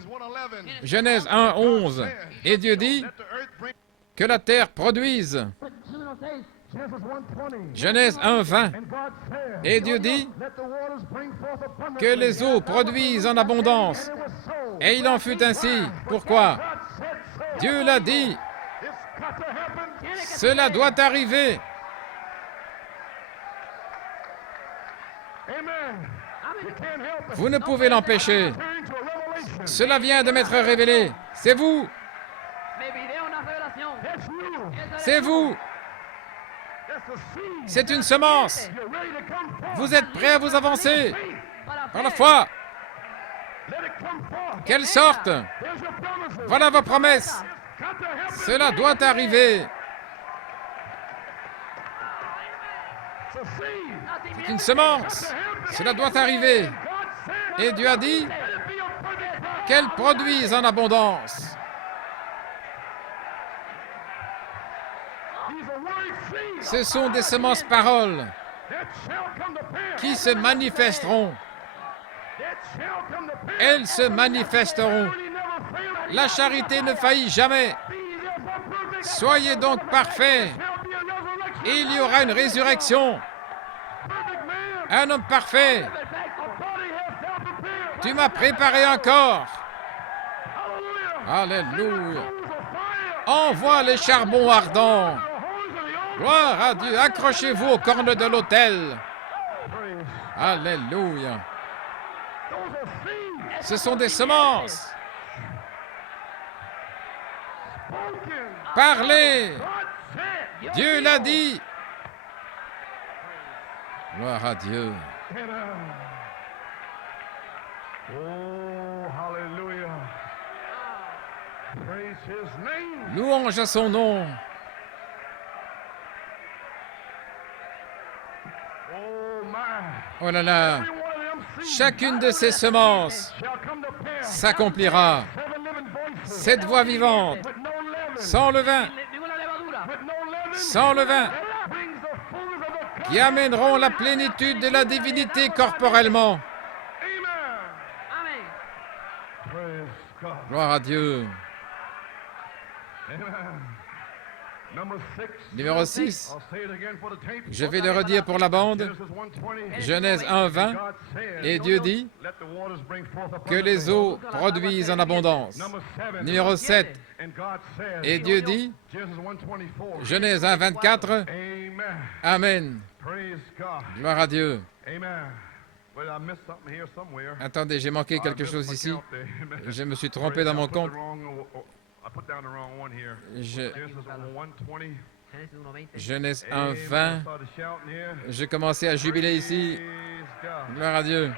Genèse 1, 11. Et Dieu dit que la terre produise. Genèse 1, 20. Et Dieu dit que les eaux produisent en abondance. Et il en fut ainsi. Pourquoi? Dieu l'a dit. Cela doit arriver. Vous ne pouvez l'empêcher. Cela vient de m'être révélé. C'est vous. C'est vous. C'est une semence. Vous êtes prêts à vous avancer par la foi. Qu'elle sorte. Voilà vos promesses. Cela doit arriver. C'est une semence. Cela doit arriver. Et Dieu a dit qu'elle produise en abondance. Ce sont des semences paroles qui se manifesteront. Elles se manifesteront. La charité ne faillit jamais. Soyez donc parfaits. il y aura une résurrection. Un homme parfait. Tu m'as préparé un corps. Alléluia. Envoie les charbons ardents. Gloire à Dieu. Accrochez-vous aux cornes de l'autel. Alléluia. Ce sont des semences. Parlez. Dieu l'a dit. Gloire à Dieu. Louange à son nom. Oh là là. Chacune de ces semences s'accomplira. Cette voix vivante, sans levain, qui amèneront la plénitude de la divinité corporellement. Gloire à Dieu. Numéro 6, je vais le redire pour la bande. Genèse 1, 20. Et Dieu dit que les eaux produisent en abondance. Numéro 7, et Dieu dit, Genèse 1, 24. Amen. Gloire à Dieu. Attendez, j'ai manqué quelque chose ici. Je me suis trompé dans mon compte. Genèse 1, 20. J'ai commencé à jubiler ici. Gloire à Dieu.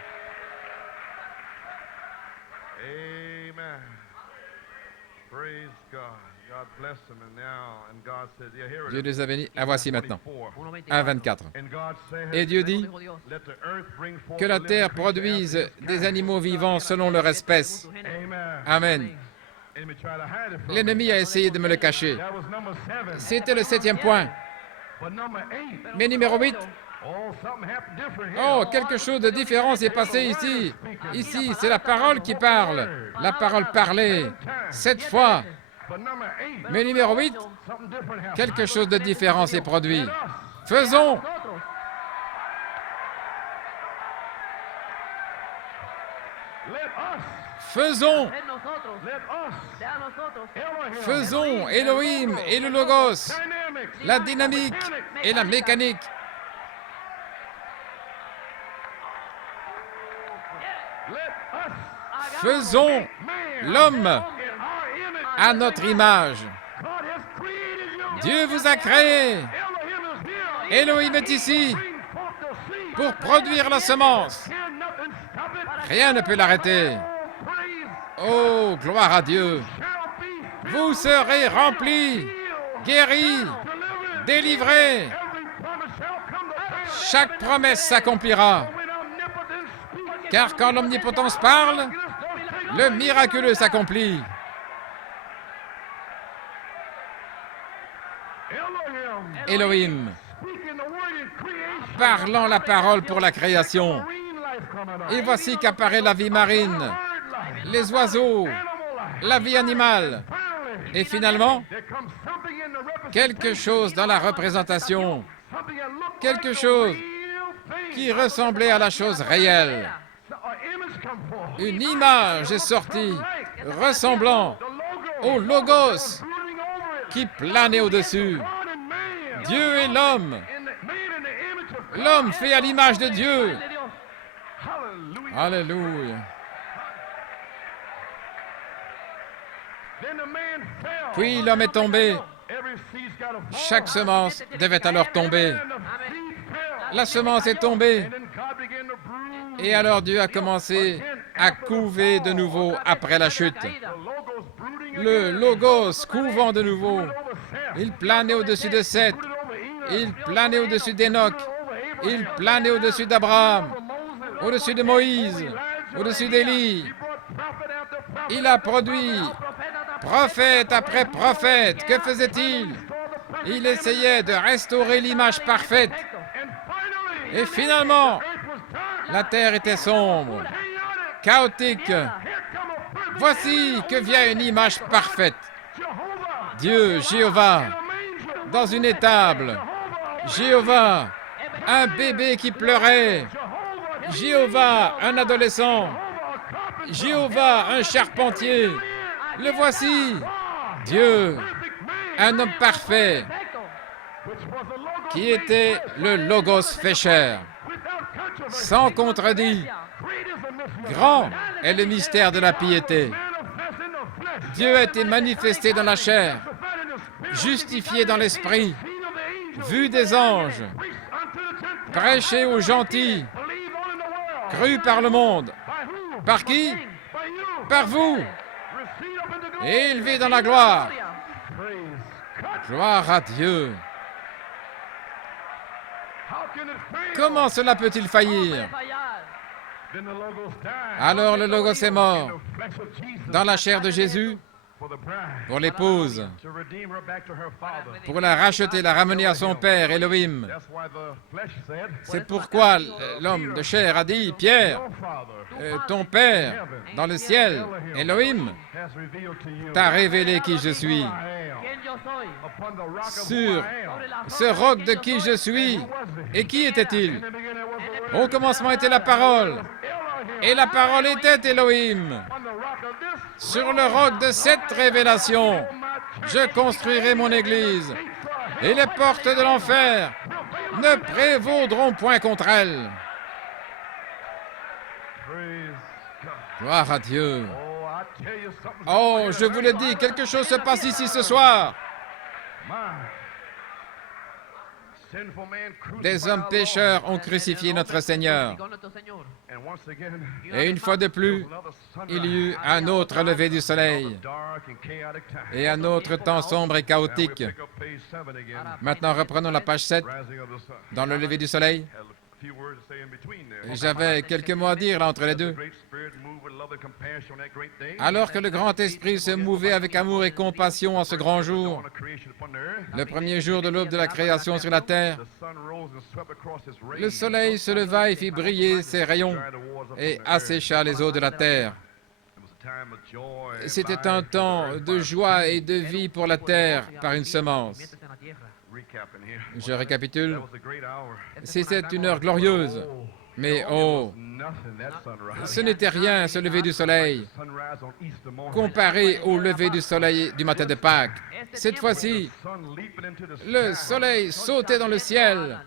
Dieu les a bénis. Ah, voici maintenant. 1, 24. Et Dieu dit que la terre produise des animaux vivants selon leur espèce. Amen. L'ennemi a essayé de me le cacher. C'était le 7e point. Mais numéro 8. Oh, quelque chose de différent s'est passé ici. Ici, c'est la parole qui parle. La parole parlée. 7 fois. Mais numéro 8, quelque chose de différent s'est produit. Faisons. Faisons. Faisons Elohim et le Logos, la dynamique et la mécanique. Faisons l'homme à notre image. Dieu vous a créé. Elohim est ici pour produire la semence. Rien ne peut l'arrêter. Oh, gloire à Dieu. Vous serez remplis, guéris, délivrés. Chaque promesse s'accomplira. Car quand l'omnipotence parle, le miraculeux s'accomplit. Elohim, parlant la parole pour la création. Et voici qu'apparaît la vie marine, les oiseaux, la vie animale. Et finalement, quelque chose dans la représentation, quelque chose qui ressemblait à la chose réelle. Une image est sortie, ressemblant au Logos qui planait au-dessus. Dieu et l'homme. L'homme fait à l'image de Dieu. Alléluia. Puis l'homme est tombé. Chaque semence devait alors tomber. La semence est tombée. Et alors Dieu a commencé à couver de nouveau après la chute. Le Logos couvant de nouveau. Il planait au-dessus de Seth. Il planait au-dessus d'Enoch. Il planait au-dessus d'Abraham. Au-dessus de Moïse. Au-dessus d'Élie. Il a produit prophète après prophète. Que faisait-il? Il essayait de restaurer l'image parfaite. Et finalement, la terre était sombre, chaotique. Voici que vient une image parfaite. Dieu, Jéhovah, dans une étable. Jéhovah, un bébé qui pleurait. Jéhovah, un adolescent. Jéhovah, un charpentier. Le voici, Dieu, un homme parfait, qui était le Logos fait chair, sans contredit. Grand est le mystère de la piété. Dieu a été manifesté dans la chair, justifié dans l'esprit, vu des anges, prêché aux gentils, cru par le monde. Par qui? Par vous. Et élevé dans la gloire. Gloire à Dieu. Comment cela peut-il faillir? Alors le Logos est mort dans la chair de Jésus pour l'épouse, pour la racheter, la ramener à son père, Elohim. C'est pourquoi l'homme de chair a dit, Pierre, ton père dans le ciel, Elohim, t'a révélé qui je suis. Sur ce roc de qui je suis. Et qui était-il? Au commencement était la parole. Et la parole était Elohim. Sur le roc de cette révélation, je construirai mon église. Et les portes de l'enfer ne prévaudront point contre elle. Gloire à Dieu. Oh, je vous l'ai dit, quelque chose se passe ici ce soir. Des hommes pécheurs ont crucifié notre Seigneur. Et une fois de plus, il y eut un autre lever du soleil et un autre temps sombre et chaotique. Maintenant, reprenons la page 7 dans le lever du soleil. J'avais quelques mots à dire là entre les deux. Alors que le grand esprit se mouvait avec amour et compassion en ce grand jour, le premier jour de l'aube de la création sur la terre, le soleil se leva et fit briller ses rayons et assécha les eaux de la terre. C'était un temps de joie et de vie pour la terre par une semence. Je récapitule. C'était une heure glorieuse. Mais oh, ce n'était rien, ce lever du soleil, comparé au lever du soleil du matin de Pâques. Cette fois-ci, le soleil sautait dans le ciel.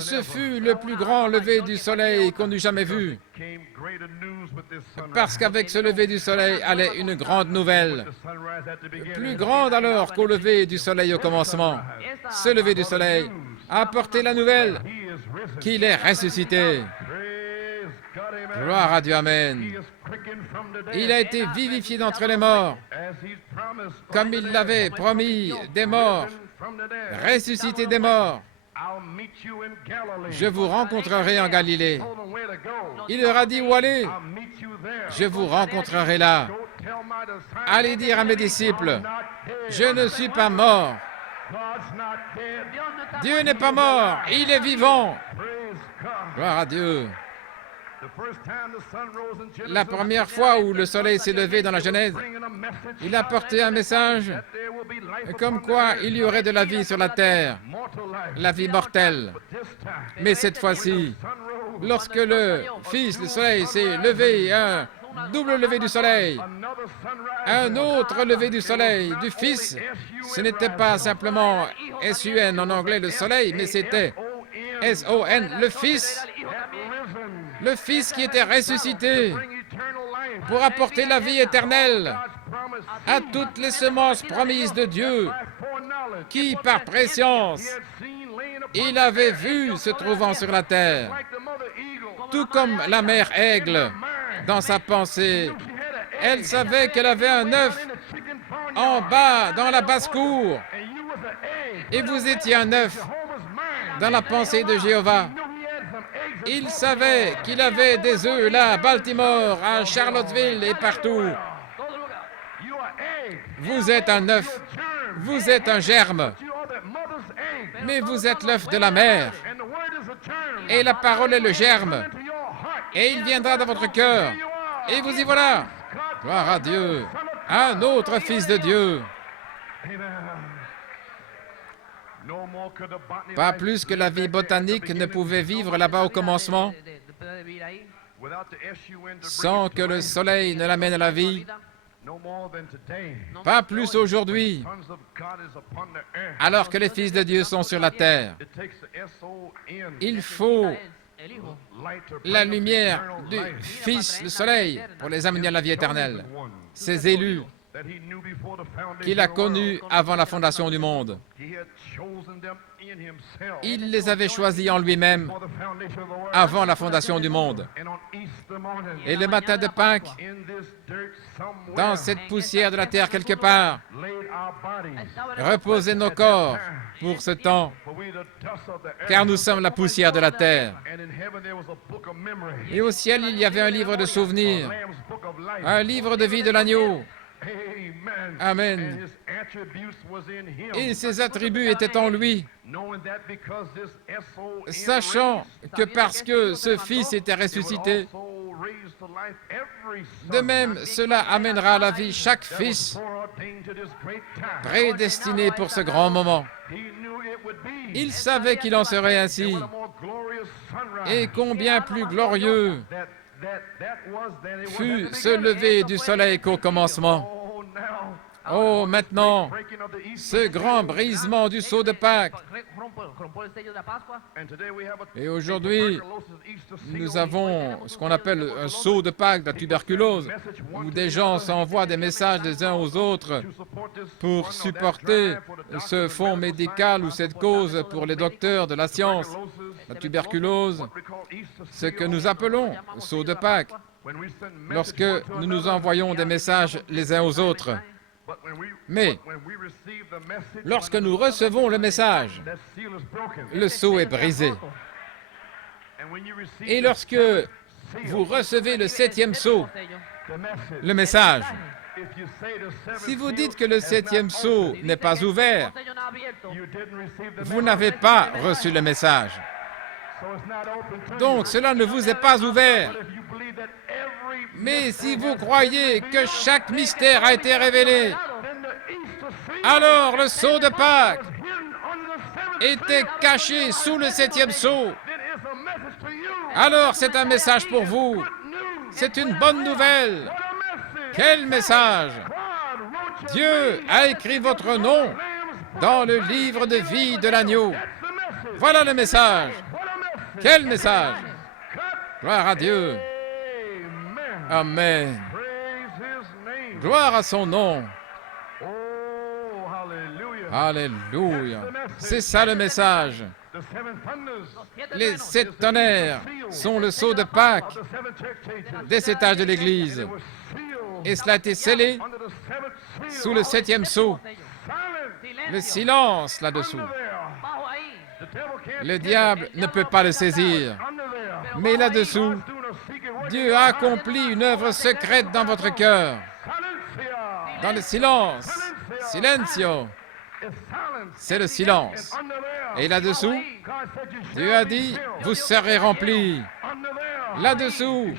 Ce fut le plus grand lever du soleil qu'on eût jamais vu. Parce qu'avec ce lever du soleil allait une grande nouvelle. Plus grande alors qu'au lever du soleil au commencement. Ce lever du soleil a apporté la nouvelle qu'il est ressuscité. Gloire à Dieu, Amen. Il a été vivifié d'entre les morts, comme il l'avait promis des morts, ressuscité des morts. Je vous rencontrerai en Galilée. Il leur a dit où aller. Je vous rencontrerai là. Allez dire à mes disciples, je ne suis pas mort. Dieu n'est pas mort, il est vivant. Gloire à Dieu. La première fois où le soleil s'est levé dans la Genèse, il a porté un message comme quoi il y aurait de la vie sur la terre, la vie mortelle. Mais cette fois-ci, lorsque le Fils, le soleil, s'est levé, un double lever du soleil, un autre lever du soleil, du Fils, ce n'était pas simplement S-U-N en anglais, le soleil, mais c'était S-O-N, le Fils qui était ressuscité pour apporter la vie éternelle à toutes les semences promises de Dieu, qui, par préscience, il avait vu se trouvant sur la terre, tout comme la mère aigle, dans sa pensée. Elle savait qu'elle avait un œuf en bas, dans la basse-cour, et vous étiez un œuf dans la pensée de Jéhovah. Il savait qu'il avait des œufs là, à Baltimore, à Charlottesville et partout. Vous êtes un œuf, vous êtes un germe, mais vous êtes l'œuf de la mère. Et la parole est le germe, et il viendra dans votre cœur. Et vous y voilà. Gloire à Dieu, un autre Fils de Dieu. Pas plus que la vie botanique ne pouvait vivre là-bas au commencement, sans que le soleil ne l'amène à la vie. Pas plus aujourd'hui, alors que les fils de Dieu sont sur la terre. Il faut la lumière du Fils, le soleil, pour les amener à la vie éternelle. Ces élus qu'il a connus avant la fondation du monde. Il les avait choisis en lui-même avant la fondation du monde. Et le matin de Pâques, dans cette poussière de la terre quelque part, reposer nos corps pour ce temps, car nous sommes la poussière de la terre. Et au ciel, il y avait un livre de souvenirs, un livre de vie de l'agneau. Amen. Et ses attributs étaient en lui, sachant que parce que ce Fils était ressuscité, de même, cela amènera à la vie chaque fils prédestiné pour ce grand moment. Il savait qu'il en serait ainsi. Et combien plus glorieux fut ce lever du soleil qu'au commencement. Oh, maintenant, ce grand brisement du sceau de Pâques. Et aujourd'hui, nous avons ce qu'on appelle un sceau de Pâques, la tuberculose, où des gens s'envoient des messages les uns aux autres pour supporter ce fonds médical ou cette cause pour les docteurs de la science. La tuberculose, ce que nous appelons sceau de Pâques, lorsque nous nous envoyons des messages les uns aux autres. Mais lorsque nous recevons le message, le sceau est brisé. Et lorsque vous recevez le 7e sceau, le message, si vous dites que le 7e sceau n'est pas ouvert, vous n'avez pas reçu le message. Donc cela ne vous est pas ouvert. Mais si vous croyez que chaque mystère a été révélé, alors le sceau de Pâques était caché sous le 7e sceau. Alors c'est un message pour vous. C'est une bonne nouvelle. Quel message! Dieu a écrit votre nom dans le livre de vie de l'agneau. Voilà le message. Quel message! Gloire à Dieu. Amen. Gloire à son nom. Alléluia. C'est ça le message. Les 7 tonnerres sont le sceau de Pâques des 7 âges de l'Église. Et cela a été scellé sous le 7e sceau. Le silence là-dessous. Le diable ne peut pas le saisir. Mais là-dessous, Dieu a accompli une œuvre secrète dans votre cœur. Dans le silence. Silencio. C'est le silence. Et là-dessous, Dieu a dit, vous serez remplis. Là-dessous,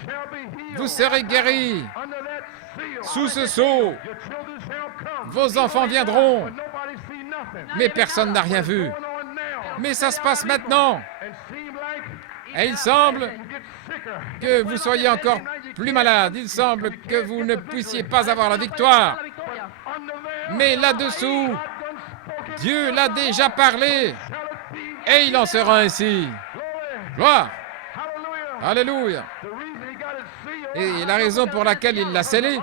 vous serez guéris. Sous ce sceau, vos enfants viendront. Mais personne n'a rien vu. Mais ça se passe maintenant. Et il semble que vous soyez encore plus malade. Il semble que vous ne puissiez pas avoir la victoire. Mais là-dessous, Dieu l'a déjà parlé. Et il en sera ainsi. Gloire. Alléluia. Et la raison pour laquelle il l'a scellé,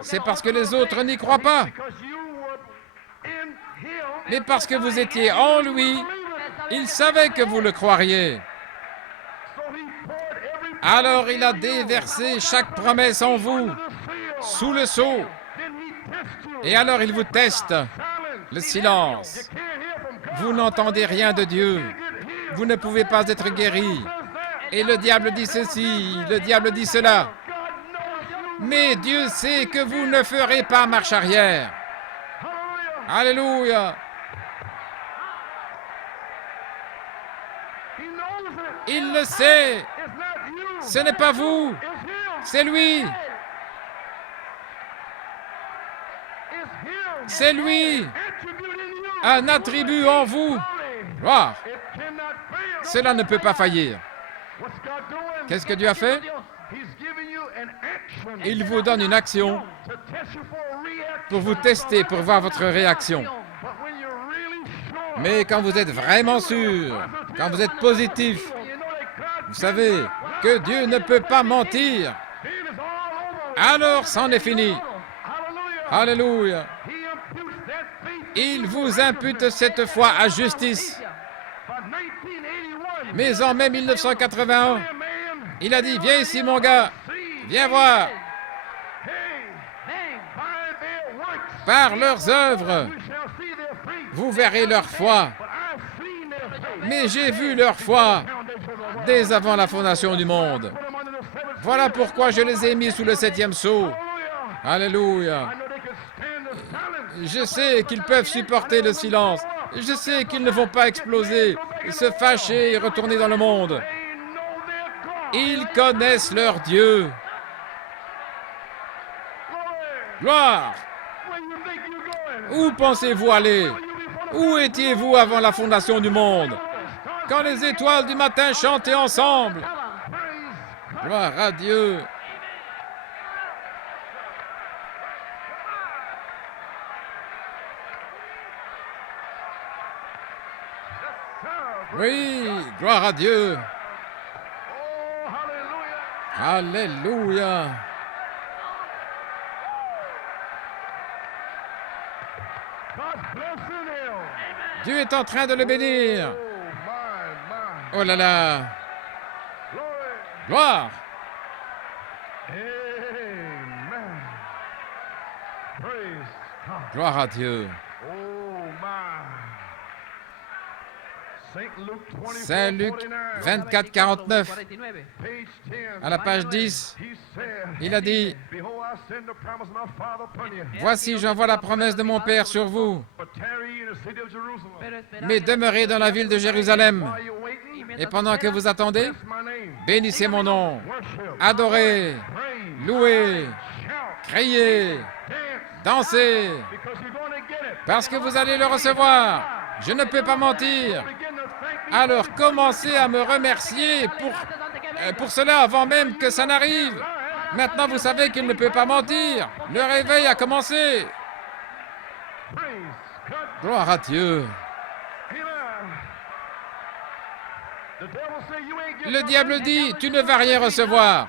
c'est parce que les autres n'y croient pas. Mais parce que vous étiez en lui, il savait que vous le croiriez. Alors il a déversé chaque promesse en vous, sous le sceau. Et alors il vous teste. Le silence. Vous n'entendez rien de Dieu. Vous ne pouvez pas être guéri. Et le diable dit ceci, le diable dit cela. Mais Dieu sait que vous ne ferez pas marche arrière. Alléluia. Il le sait. Ce n'est pas vous. C'est lui. C'est lui un attribut en vous. Gloire. Cela ne peut pas faillir. Qu'est-ce que Dieu a fait? Il vous donne une action pour vous tester, pour voir votre réaction. Mais quand vous êtes vraiment sûr, quand vous êtes positif, vous savez que Dieu ne peut pas mentir, alors c'en est fini. Alléluia. Il vous impute cette foi à justice. Mais en mai 1981, il a dit, viens ici mon gars, viens voir. Par leurs œuvres, vous verrez leur foi. Mais j'ai vu leur foi dès avant la fondation du monde. Voilà pourquoi je les ai mis sous le 7e sceau. Alléluia. Je sais qu'ils peuvent supporter le silence. Je sais qu'ils ne vont pas exploser, se fâcher et retourner dans le monde. Ils connaissent leur Dieu. Gloire. Où pensez-vous aller? Où étiez-vous avant la fondation du monde? Quand les étoiles du matin chantaient ensemble. Gloire à Dieu. Oui, gloire à Dieu. Alléluia. Dieu est en train de le bénir. Oh là là. Gloire. Gloire à Dieu. Saint Luc 24, 49, à la page 10, il a dit, « Voici, j'envoie la promesse de mon Père sur vous, mais demeurez dans la ville de Jérusalem, et pendant que vous attendez, bénissez mon nom, adorez, louez, criez, dansez, parce que vous allez le recevoir. Je ne peux pas mentir. Alors commencez à me remercier pour cela avant même que ça n'arrive. Maintenant, vous savez qu'il ne peut pas mentir. Le réveil a commencé. Gloire à Dieu. Le diable dit, tu ne vas rien recevoir.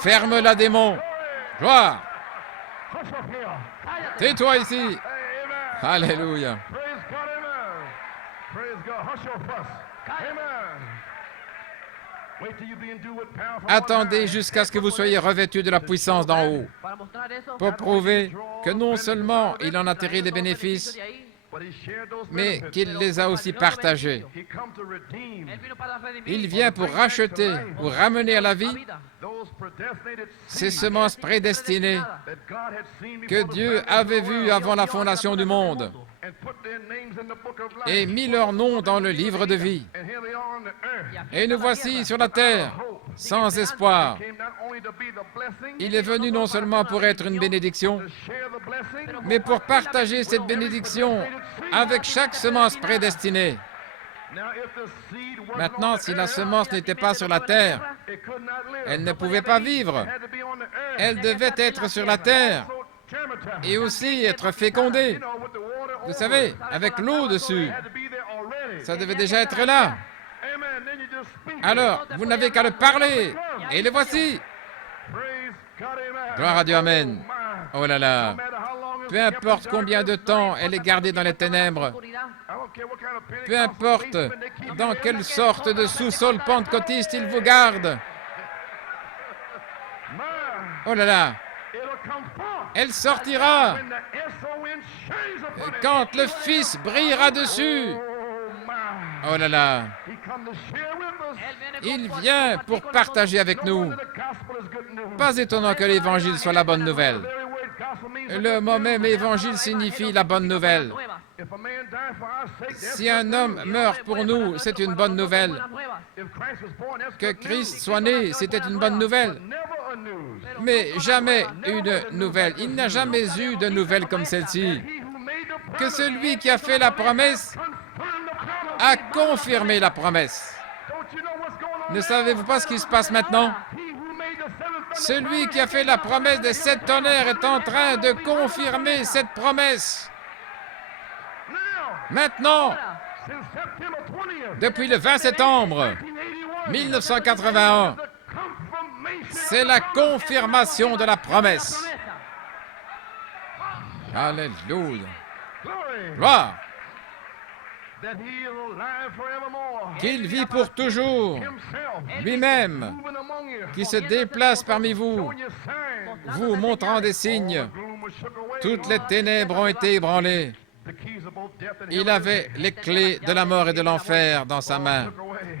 Ferme-la, démon. Gloire. Tais-toi ici. Alléluia. Attendez jusqu'à ce que vous soyez revêtus de la puissance d'en haut, pour prouver que non seulement il en a tiré des bénéfices, mais qu'il les a aussi partagés. Il vient pour racheter, pour ramener à la vie ces semences prédestinées que Dieu avait vues avant la fondation du monde et mis leur nom dans le livre de vie. Et nous voici sur la terre, sans espoir. Il est venu non seulement pour être une bénédiction, mais pour partager cette bénédiction avec chaque semence prédestinée. Maintenant, si la semence n'était pas sur la terre, elle ne pouvait pas vivre. Elle devait être sur la terre et aussi être fécondée. Vous savez, avec l'eau dessus. Ça devait déjà être là. Alors, vous n'avez qu'à le parler. Et le voici. Gloire à Dieu, amen. Oh là là. Peu importe combien de temps elle est gardée dans les ténèbres, peu importe dans quelle sorte de sous-sol pentecôtiste il vous garde, oh là là, elle sortira quand le Fils brillera dessus. Oh là là. Il vient pour partager avec nous. Pas étonnant que l'Évangile soit la bonne nouvelle. Le mot même évangile signifie la bonne nouvelle. Si un homme meurt pour nous, c'est une bonne nouvelle. Que Christ soit né, c'était une bonne nouvelle. Mais jamais une nouvelle. Il n'y a jamais eu de nouvelle comme celle-ci. que celui qui a fait la promesse a confirmé la promesse. Ne savez-vous pas ce qui se passe maintenant? Celui qui a fait la promesse des 7 tonnerres est en train de confirmer cette promesse. Maintenant, depuis le 20 septembre 1981, c'est la confirmation de la promesse. Alléluia. Gloire. Qu'il vit pour toujours, lui-même, qui se déplace parmi vous, vous montrant des signes. Toutes les ténèbres ont été ébranlées. Il avait les clés de la mort et de l'enfer dans sa main.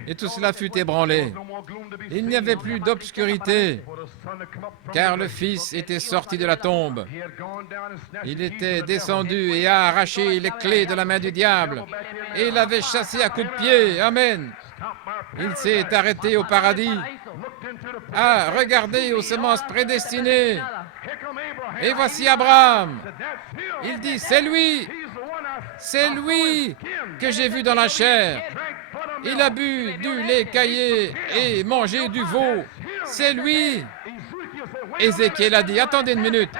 Et tout cela fut ébranlé. Il n'y avait plus d'obscurité, car le Fils était sorti de la tombe. Il était descendu et a arraché les clés de la main du diable. Et il avait chassé à coups de pied. Amen. Il s'est arrêté au paradis, a regardé aux semences prédestinées. Et voici Abraham. Il dit, c'est lui que j'ai vu dans la chair. Il a bu du lait caillé et mangé du veau. C'est lui. Ézéchiel a dit, attendez une minute.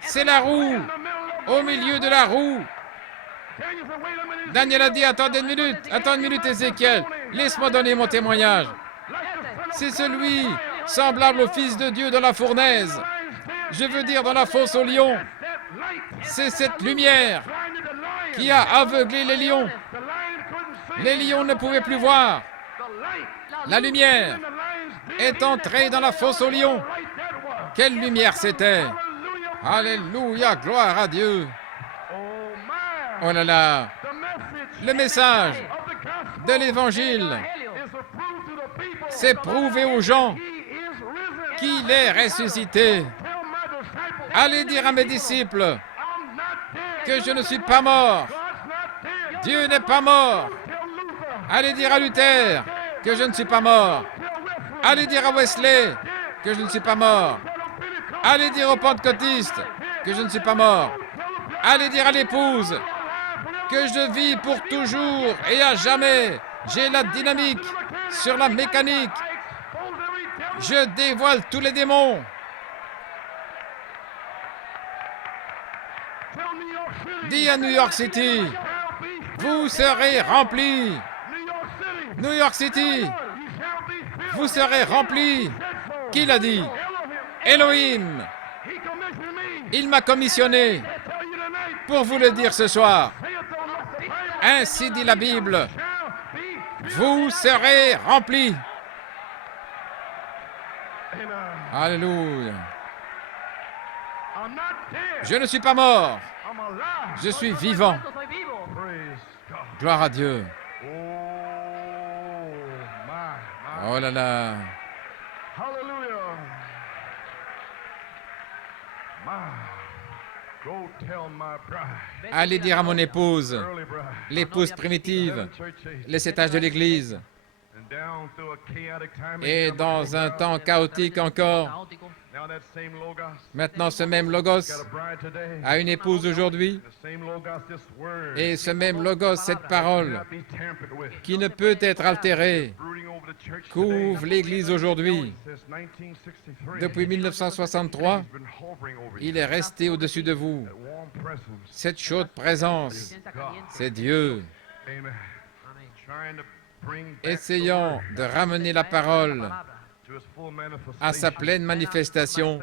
C'est la roue, au milieu de la roue. Daniel a dit, attendez une minute, Ézéchiel. Laisse-moi donner mon témoignage. C'est celui semblable au Fils de Dieu dans la fournaise. Je veux dire dans la fosse aux lions. C'est cette lumière qui a aveuglé les lions. Les lions ne pouvaient plus voir. La lumière est entrée dans la fosse aux lions. Quelle lumière c'était! Alléluia, gloire à Dieu. Oh là là, le message de l'Évangile, c'est prouver aux gens qu'il est ressuscité. Allez dire à mes disciples que je ne suis pas mort. Dieu n'est pas mort. Allez dire à Luther que je ne suis pas mort. Allez dire à Wesley que je ne suis pas mort. Allez dire aux pentecôtistes que je ne suis pas mort. Allez dire à l'épouse que je vis pour toujours et à jamais. J'ai la dynamique sur la mécanique. Je dévoile tous les démons. Dis à New York City, vous serez remplis. New York City, vous serez remplis. Qui l'a dit? Elohim. Il m'a commissionné pour vous le dire ce soir. Ainsi dit la Bible. Vous serez remplis. Alléluia. Je ne suis pas mort. Je suis vivant. Gloire à Dieu. Oh là là. Allez dire à mon épouse, l'épouse primitive, les 7 âges de l'Église, et dans un temps chaotique encore, maintenant ce même Logos a une épouse aujourd'hui, et ce même Logos, cette parole, qui ne peut être altérée, couvre l'Église aujourd'hui. Depuis 1963, il est resté au-dessus de vous. Cette chaude présence, c'est Dieu. Essayons de ramener la parole à sa pleine manifestation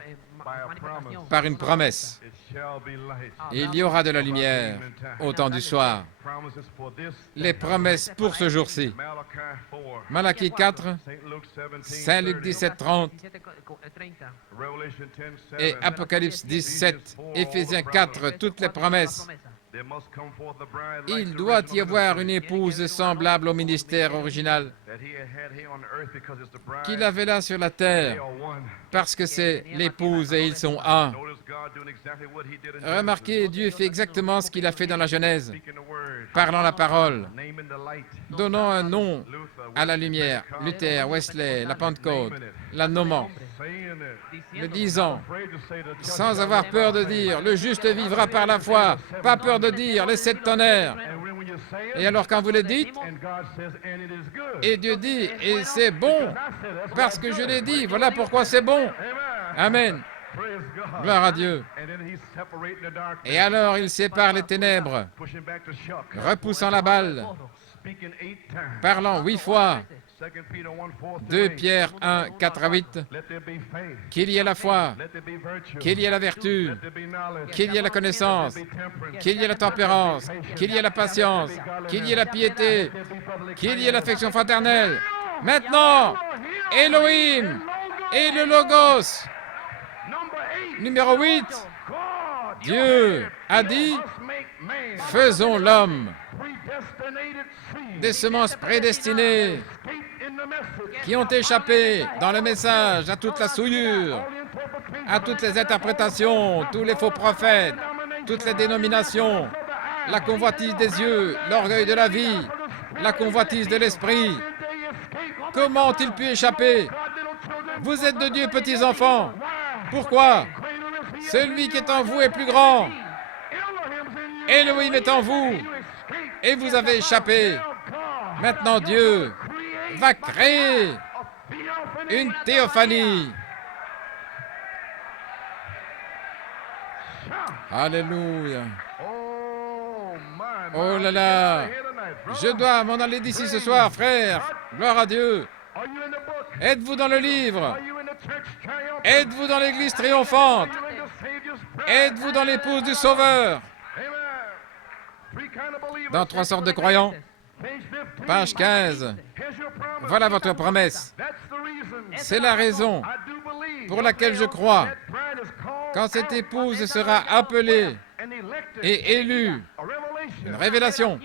par une promesse. Il y aura de la lumière au temps du soir. Les promesses pour ce jour-ci. Malachie 4, Saint Luc 17, 30 et Apocalypse 17, Éphésiens 4, toutes les promesses. Il doit y avoir une épouse semblable au ministère original qu'il avait là sur la terre, parce que c'est l'épouse et ils sont un. Remarquez, Dieu fait exactement ce qu'il a fait dans la Genèse, parlant la parole, donnant un nom à la lumière. Luther, Wesley, la Pentecôte, la nommant. le disant, sans avoir peur de dire, le juste vivra par la foi, pas peur de dire, les 7 tonnerres. Et alors quand vous le dites, et Dieu dit, et c'est bon, parce que je l'ai dit, voilà pourquoi c'est bon. Amen. Gloire à Dieu. Et alors il sépare les ténèbres, repoussant la balle, parlant 8 fois. 2 Pierre 1, 4 à 8. Qu'il y ait la foi, qu'il y ait la vertu, qu'il y ait la connaissance, qu'il y ait la tempérance, qu'il y ait la patience, qu'il y ait la piété, qu'il y ait l'affection fraternelle. Maintenant, Elohim et le Logos. Numéro 8. Dieu a dit, faisons l'homme des semences prédestinées qui ont échappé dans le message à toute la souillure, à toutes les interprétations, tous les faux prophètes, toutes les dénominations, la convoitise des yeux, l'orgueil de la vie, la convoitise de l'esprit. Comment ont-ils pu échapper? Vous êtes de Dieu, petits enfants. Pourquoi? Celui qui est en vous est plus grand. Elohim est en vous. Et vous avez échappé. Maintenant, Dieu va créer une théophanie. Alléluia. Oh là là. Je dois m'en aller d'ici ce soir, frère. Gloire à Dieu. Êtes-vous dans le livre? Êtes-vous dans l'église triomphante? Êtes-vous dans l'épouse du Sauveur? Dans 3 sortes de croyants. Page 15. Voilà votre promesse. C'est la raison pour laquelle je crois. Quand cette épouse sera appelée et élue, une révélation,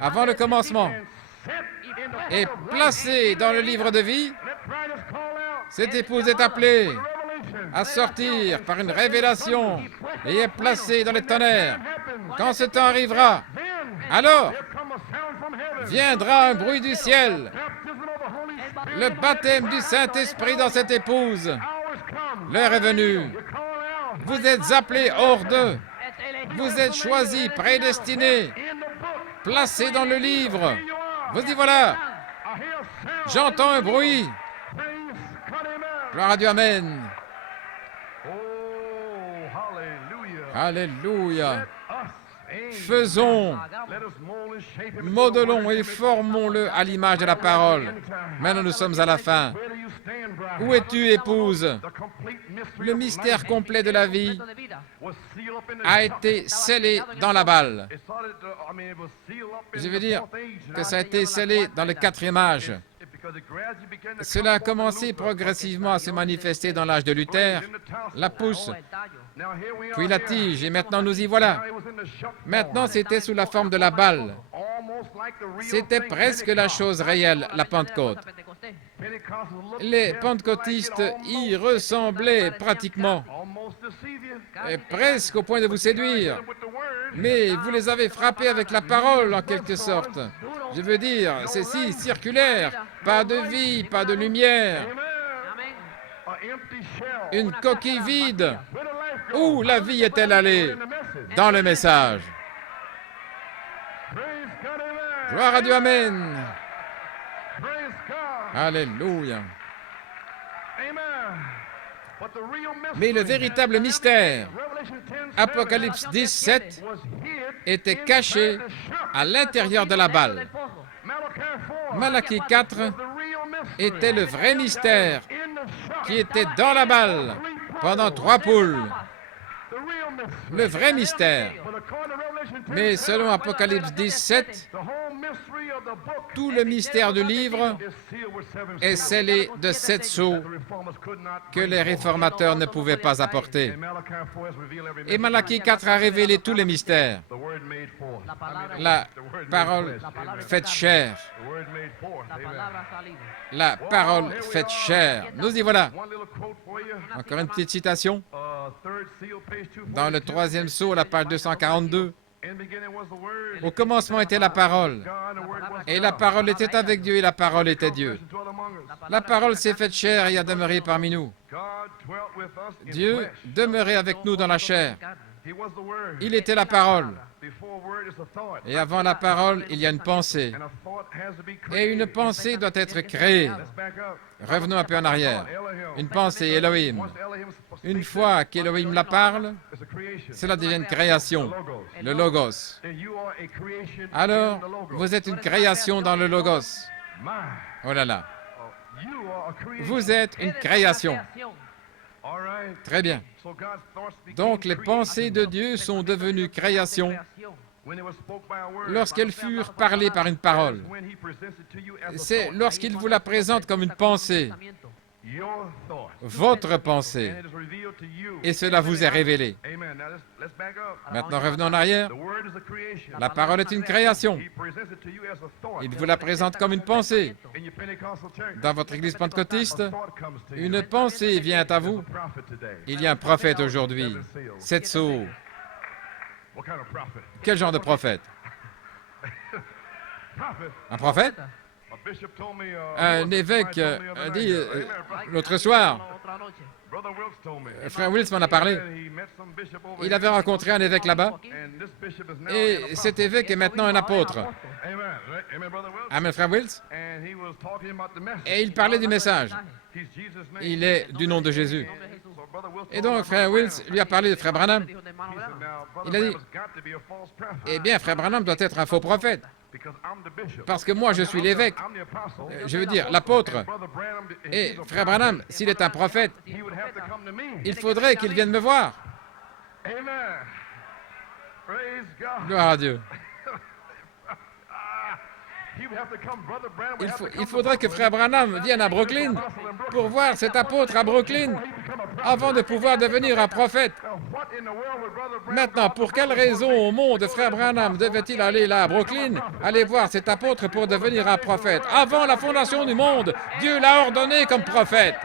avant le commencement, et placée dans le livre de vie, cette épouse est appelée à sortir par une révélation et est placée dans les tonnerres. Quand ce temps arrivera, alors viendra un bruit du ciel, le baptême du Saint-Esprit dans cette épouse. L'heure est venue. Vous êtes appelés hors d'eux. Vous êtes choisis, prédestinés, placés dans le livre. Vous dites voilà, j'entends un bruit. Gloire à Dieu, amen. Alléluia. Faisons, modelons et formons-le à l'image de la parole. Maintenant, nous sommes à la fin. Où es-tu, épouse? Le mystère complet de la vie a été scellé dans la balle. Je veux dire que ça a été scellé dans le 4e âge. Cela a commencé progressivement à se manifester dans l'âge de Luther, la pousse, puis la tige, et maintenant nous y voilà. Maintenant, c'était sous la forme de la balle. C'était presque la chose réelle, la Pentecôte. Les pentecôtistes y ressemblaient pratiquement, et presque au point de vous séduire. Mais vous les avez frappés avec la parole, en quelque sorte. Je veux dire, c'est si circulaire, pas de vie, pas de lumière. Une coquille vide. Où la vie est-elle allée? Dans le message. Gloire à Dieu, amen. Alléluia. Mais le véritable mystère, Apocalypse 17, était caché à l'intérieur de la balle. Malachie 4 était le vrai mystère qui était dans la balle pendant 3 poules. Le vrai mystère. Mais selon Apocalypse 17, tout le mystère du livre est scellé de 7 sceaux que les réformateurs ne pouvaient pas apporter. Et Malachie 4 a révélé tous les mystères. La parole faite chair. La parole faite chair. Nous y voilà. Encore une petite citation. Dans le 3e sceau, la page 242. Au commencement était la parole. Et la parole était avec Dieu et la parole était Dieu. La parole s'est faite chair et a demeuré parmi nous. Dieu demeurait avec nous dans la chair. Il était la parole. Et avant la parole, il y a une pensée. Et une pensée doit être créée. Revenons un peu en arrière. Une pensée, Elohim. Une fois qu'Elohim la parle, cela devient une création, le Logos. Alors, vous êtes une création dans le Logos. Oh là là. Vous êtes une création. Très bien. Donc, les pensées de Dieu sont devenues création lorsqu'elles furent parlées par une parole. C'est lorsqu'il vous la présente comme une pensée, votre pensée, et cela vous est révélé. Maintenant, revenons en arrière. La parole est une création. Il vous la présente comme une pensée. Dans votre église pentecôtiste, une pensée vient à vous. Il y a un prophète aujourd'hui. 7 sceaux. Quel genre de prophète? Un prophète? Un évêque a dit l'autre soir, frère Wills m'en a parlé, il avait rencontré un évêque là-bas, et cet évêque est maintenant un apôtre. Amen, frère Wills. Et il parlait du message. Il est du nom de Jésus. Et donc, frère Wills lui a parlé de frère Branham. Il a dit, eh bien, frère Branham doit être un faux prophète. Parce que moi, je suis l'évêque. Je veux dire, l'apôtre. Et frère Branham, s'il est un prophète, il faudrait qu'il vienne me voir. Gloire à Dieu. Il faudrait que frère Branham vienne à Brooklyn pour voir cet apôtre à Brooklyn avant de pouvoir devenir un prophète. Maintenant, pour quelle raison au monde frère Branham devait-il aller là à Brooklyn, aller voir cet apôtre pour devenir un prophète? Avant la fondation du monde, Dieu l'a ordonné comme prophète.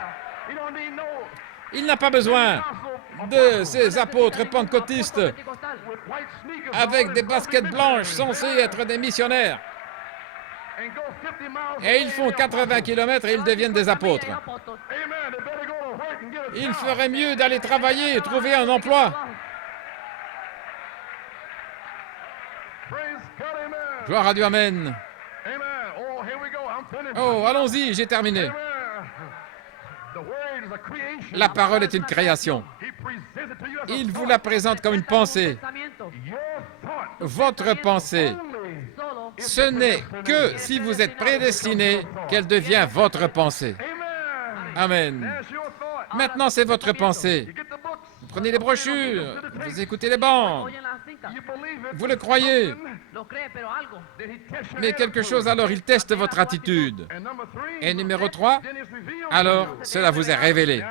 Il n'a pas besoin de ces apôtres pentecôtistes avec des baskets blanches censés être des missionnaires. Et ils font 80 km et ils deviennent des apôtres. Il ferait mieux d'aller travailler et trouver un emploi. Gloire à Dieu, amen. Oh, allons-y, j'ai terminé. La parole est une création. Il vous la présente comme une pensée. Votre pensée. Ce n'est que si vous êtes prédestiné qu'elle devient votre pensée. Amen. Maintenant, c'est votre pensée. Vous prenez les brochures, vous écoutez les bandes. Vous le croyez. Mais quelque chose, alors, il teste votre attitude. Et numéro 3, alors, cela vous est révélé.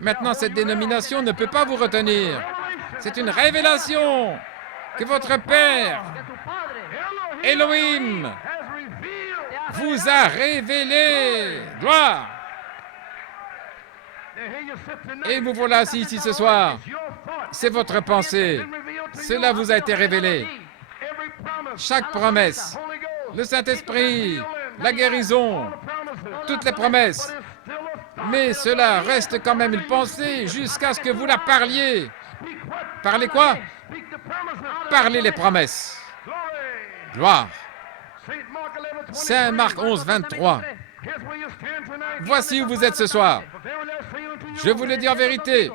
Maintenant, cette dénomination ne peut pas vous retenir. C'est une révélation que votre Père, Elohim, vous a révélé. Gloire. Et vous voilà assis ici ce soir. C'est votre pensée. Cela vous a été révélé. Chaque promesse, le Saint-Esprit, la guérison, toutes les promesses. Mais cela reste quand même une pensée jusqu'à ce que vous la parliez. Parlez quoi? Parlez les promesses. Gloire. Saint Marc 11, 23. Voici où vous êtes ce soir. Je vous le dis en vérité.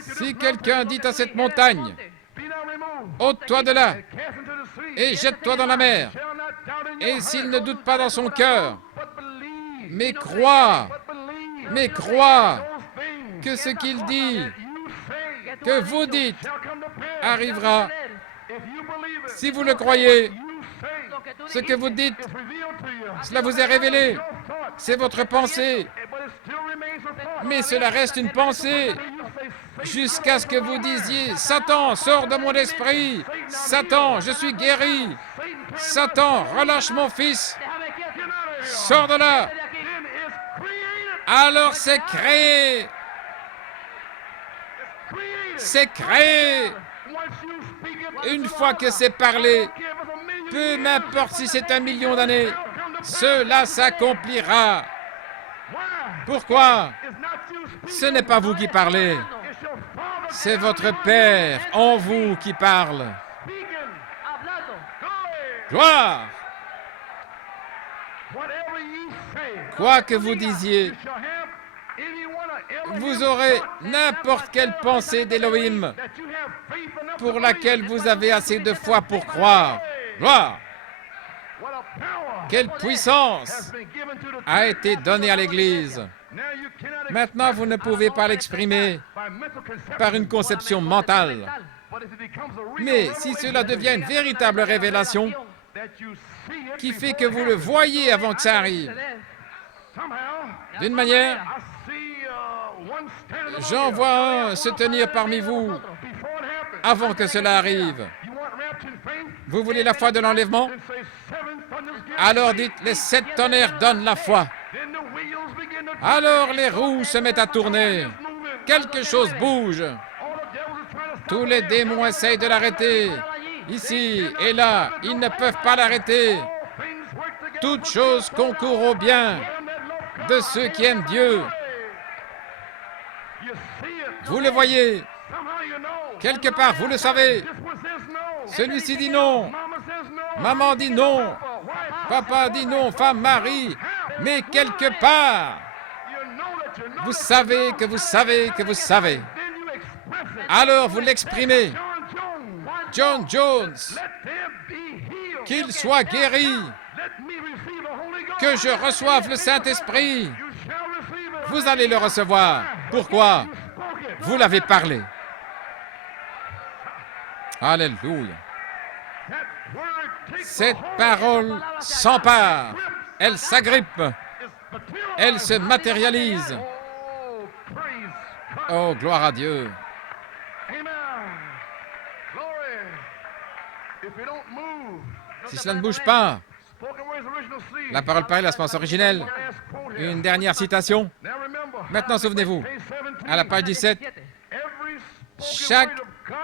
Si quelqu'un dit à cette montagne, ôte-toi de là et jette-toi dans la mer, et s'il ne doute pas dans son cœur, mais croit que ce qu'il dit, que vous dites, arrivera. Si vous le croyez, ce que vous dites, cela vous est révélé. C'est votre pensée. Mais cela reste une pensée jusqu'à ce que vous disiez, Satan, sors de mon esprit. Satan, je suis guéri. Satan, relâche mon fils. Sors de là. Alors c'est créé. C'est créé. Une fois que c'est parlé, peu m'importe si c'est 1 million d'années, cela s'accomplira. Pourquoi? Ce n'est pas vous qui parlez, c'est votre Père en vous qui parle. Gloire! Quoi que vous disiez, vous aurez n'importe quelle pensée d'Élohim pour laquelle vous avez assez de foi pour croire. Gloire! Quelle puissance a été donnée à l'Église. Maintenant, vous ne pouvez pas l'exprimer par une conception mentale. Mais si cela devient une véritable révélation qui fait que vous le voyez avant que ça arrive, d'une manière, j'en vois un se tenir parmi vous avant que cela arrive. Vous voulez la foi de l'enlèvement? Alors dites, les 7 tonnerres donnent la foi. Alors les roues se mettent à tourner. Quelque chose bouge. Tous les démons essayent de l'arrêter. Ici et là, ils ne peuvent pas l'arrêter. Toutes choses concourent au bien de ceux qui aiment Dieu. Vous le voyez. Quelque part, vous le savez. Celui-ci dit non. Maman dit non. Papa dit non. Femme, mari. Mais quelque part, vous savez que vous savez que vous savez. Alors vous l'exprimez. John Jones, qu'il soit guéri, que je reçoive le Saint-Esprit. Vous allez le recevoir. Pourquoi? Vous l'avez parlé. Alléluia. Cette parole s'empare, elle s'agrippe, elle se matérialise. Oh, gloire à Dieu. Si cela ne bouge pas, la parole parlée, la semence originelle. Une dernière citation. Maintenant, souvenez-vous, à la page 17, chaque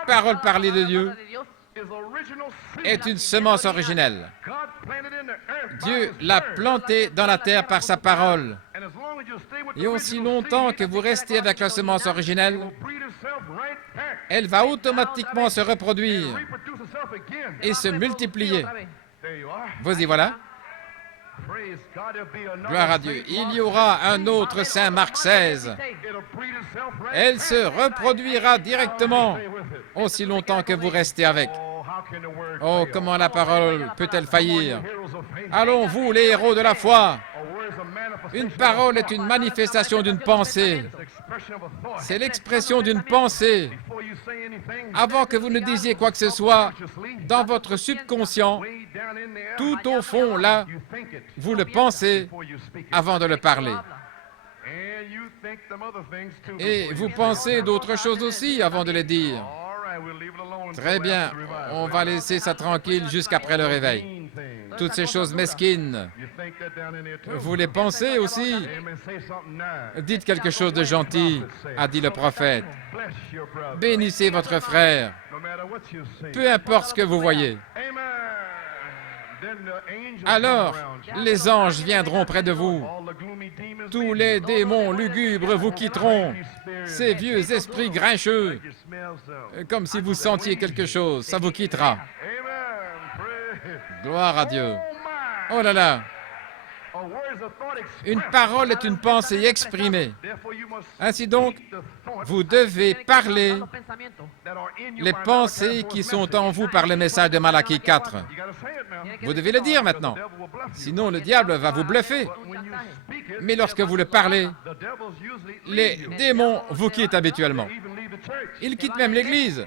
parole parlée de Dieu est une semence originelle. Dieu l'a plantée dans la terre par sa parole. Et aussi longtemps que vous restez avec la semence originelle, elle va automatiquement se reproduire et se multiplier. Vous y voilà. Gloire à Dieu. Il y aura un autre Saint Marc 16. Elle se reproduira directement aussi longtemps que vous restez avec. Oh, comment la parole peut-elle faillir? Allons, vous, les héros de la foi. Une parole est une manifestation d'une pensée. C'est l'expression d'une pensée. Avant que vous ne disiez quoi que ce soit, dans votre subconscient, tout au fond, là, vous le pensez avant de le parler. Et vous pensez d'autres choses aussi avant de les dire. Très bien, on va laisser ça tranquille jusqu'après le réveil. Toutes ces choses mesquines, vous les pensez aussi? Dites quelque chose de gentil, a dit le prophète. Bénissez votre frère, peu importe ce que vous voyez. Alors, les anges viendront près de vous. Tous les démons lugubres vous quitteront. Ces vieux esprits grincheux, comme si vous sentiez quelque chose, ça vous quittera. Gloire à Dieu. Oh là là. Une parole est une pensée exprimée. Ainsi donc, vous devez parler les pensées qui sont en vous par le message de Malachie 4. Vous devez le dire maintenant. Sinon, le diable va vous bluffer. Mais lorsque vous le parlez, les démons vous quittent habituellement. Ils quittent même l'Église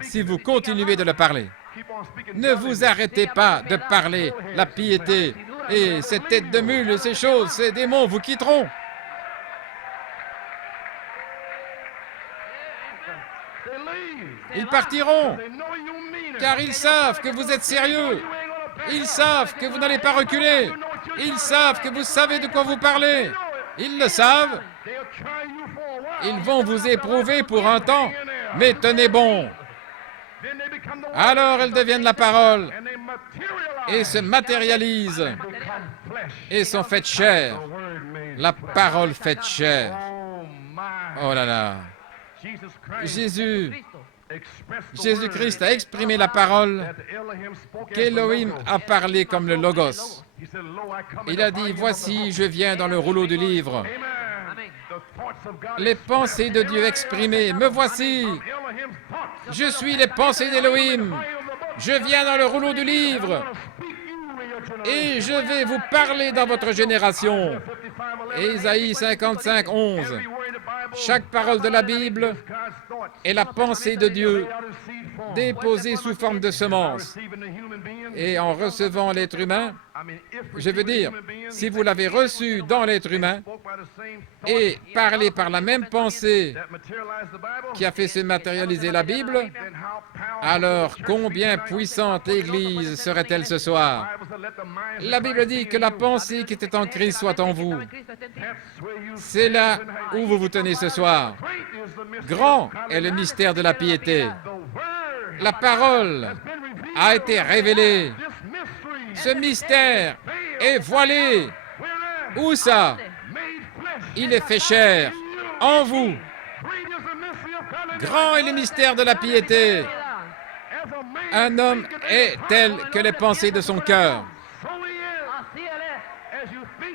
si vous continuez de le parler. Ne vous arrêtez pas de parler la piété et ces têtes de mule, ces choses, ces démons vous quitteront. Ils partiront, car ils savent que vous êtes sérieux. Ils savent que vous n'allez pas reculer. Ils savent que vous savez de quoi vous parlez. Ils le savent. Ils vont vous éprouver pour un temps, mais tenez bon. alors elles deviennent la parole et se matérialisent et sont faites chair. La parole faite chair. Oh là là. Jésus-Christ a exprimé la parole qu'Élohim a parlé comme le Logos. Il a dit, voici, je viens dans le rouleau du livre. Les pensées de Dieu exprimées, me voici. Je suis les pensées d'Élohim. Je viens dans le rouleau du livre. Et je vais vous parler dans votre génération. Ésaïe 55, 11. Chaque parole de la Bible est la pensée de Dieu déposée sous forme de semence. Et en recevant l'être humain, je veux dire, si vous l'avez reçu dans l'être humain et parlé par la même pensée qui a fait se matérialiser la Bible, alors combien puissante l'Église serait-elle ce soir? La Bible dit que la pensée qui était en Christ soit en vous. C'est là où vous vous tenez ce soir. Grand est le mystère de la piété. La parole a été révélée. Ce mystère est voilé. Où ça? Il est fait chair en vous. Grand est le mystère de la piété. Un homme est tel que les pensées de son cœur.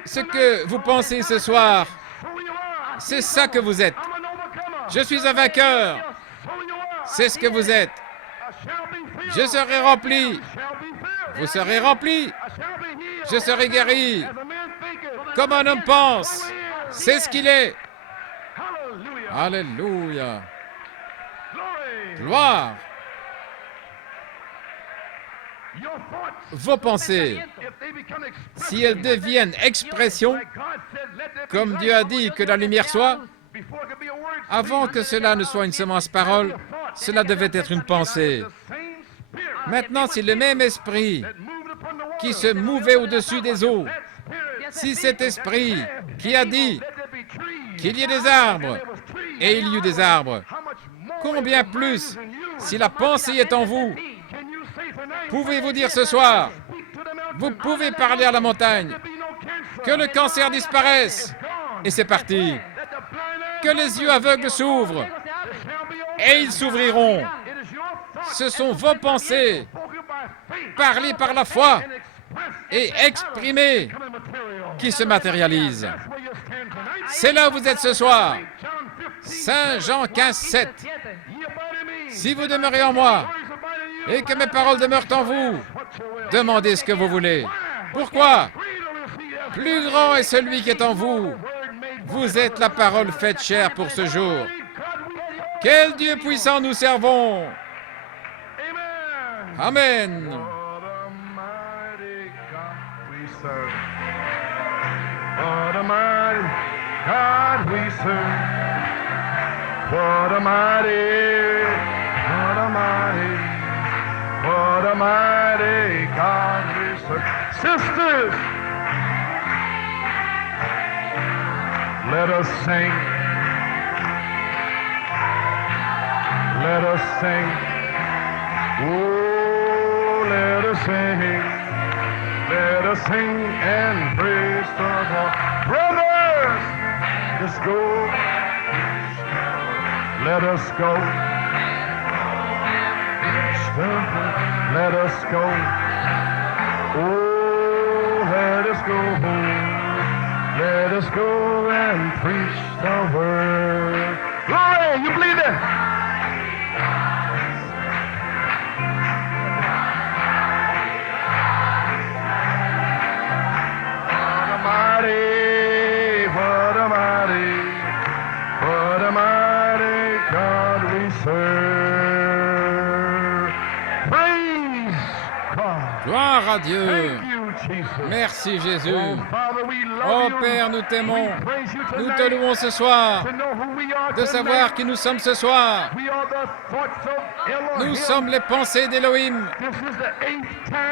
Ce que vous pensez ce soir, c'est ça que vous êtes. Je suis un vainqueur. C'est ce que vous êtes. Je serai rempli. Vous serez rempli. Je serai guéri. Comme un homme pense. C'est ce qu'il est. Alléluia. Gloire. Vos pensées, si elles deviennent expression, comme Dieu a dit que la lumière soit, avant que cela ne soit une semence parole, cela devait être une pensée. Maintenant, si le même esprit qui se mouvait au-dessus des eaux, si cet esprit qui a dit qu'il y ait des arbres, et il y eut des arbres, combien plus, si la pensée est en vous, pouvez-vous dire ce soir, vous pouvez parler à la montagne, que le cancer disparaisse, et c'est parti. Que les yeux aveugles s'ouvrent, et ils s'ouvriront. Ce sont vos pensées, parlées par la foi et exprimées, qui se matérialisent. C'est là où vous êtes ce soir. Saint Jean 15, 7. Si vous demeurez en moi, et que mes paroles demeurent en vous, demandez ce que vous voulez. Pourquoi? Plus grand est celui qui est en vous. Vous êtes la parole faite chair pour ce jour. Quel Dieu puissant nous servons! Amen. What a mighty God we serve. What a mighty, what a mighty, what a mighty God we serve. Sisters, let us sing. Let us sing. Oh, let us sing. Let us sing and praise the Lord. Brothers, let's go. Let us go. Let us go. Oh, let us go. Let us go and preach the word. Glory, you believe it? Gloire à Dieu. Merci Jésus. Oh Père, nous t'aimons. Nous te louons ce soir de savoir qui nous sommes ce soir. Nous sommes les pensées d'Élohim.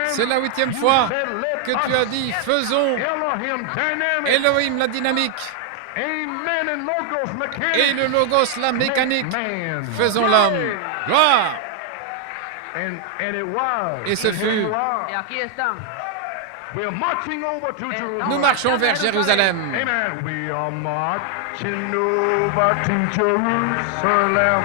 C'est la 8e fois que tu as dit, faisons Élohim la dynamique et le Logos la mécanique. Faisons l'homme. Gloire. And it was. Et ce fut. Y aquí están. We are marching over to Jerusalem. Nous marchons vers Jérusalem. Amen. We are marching over to Jerusalem.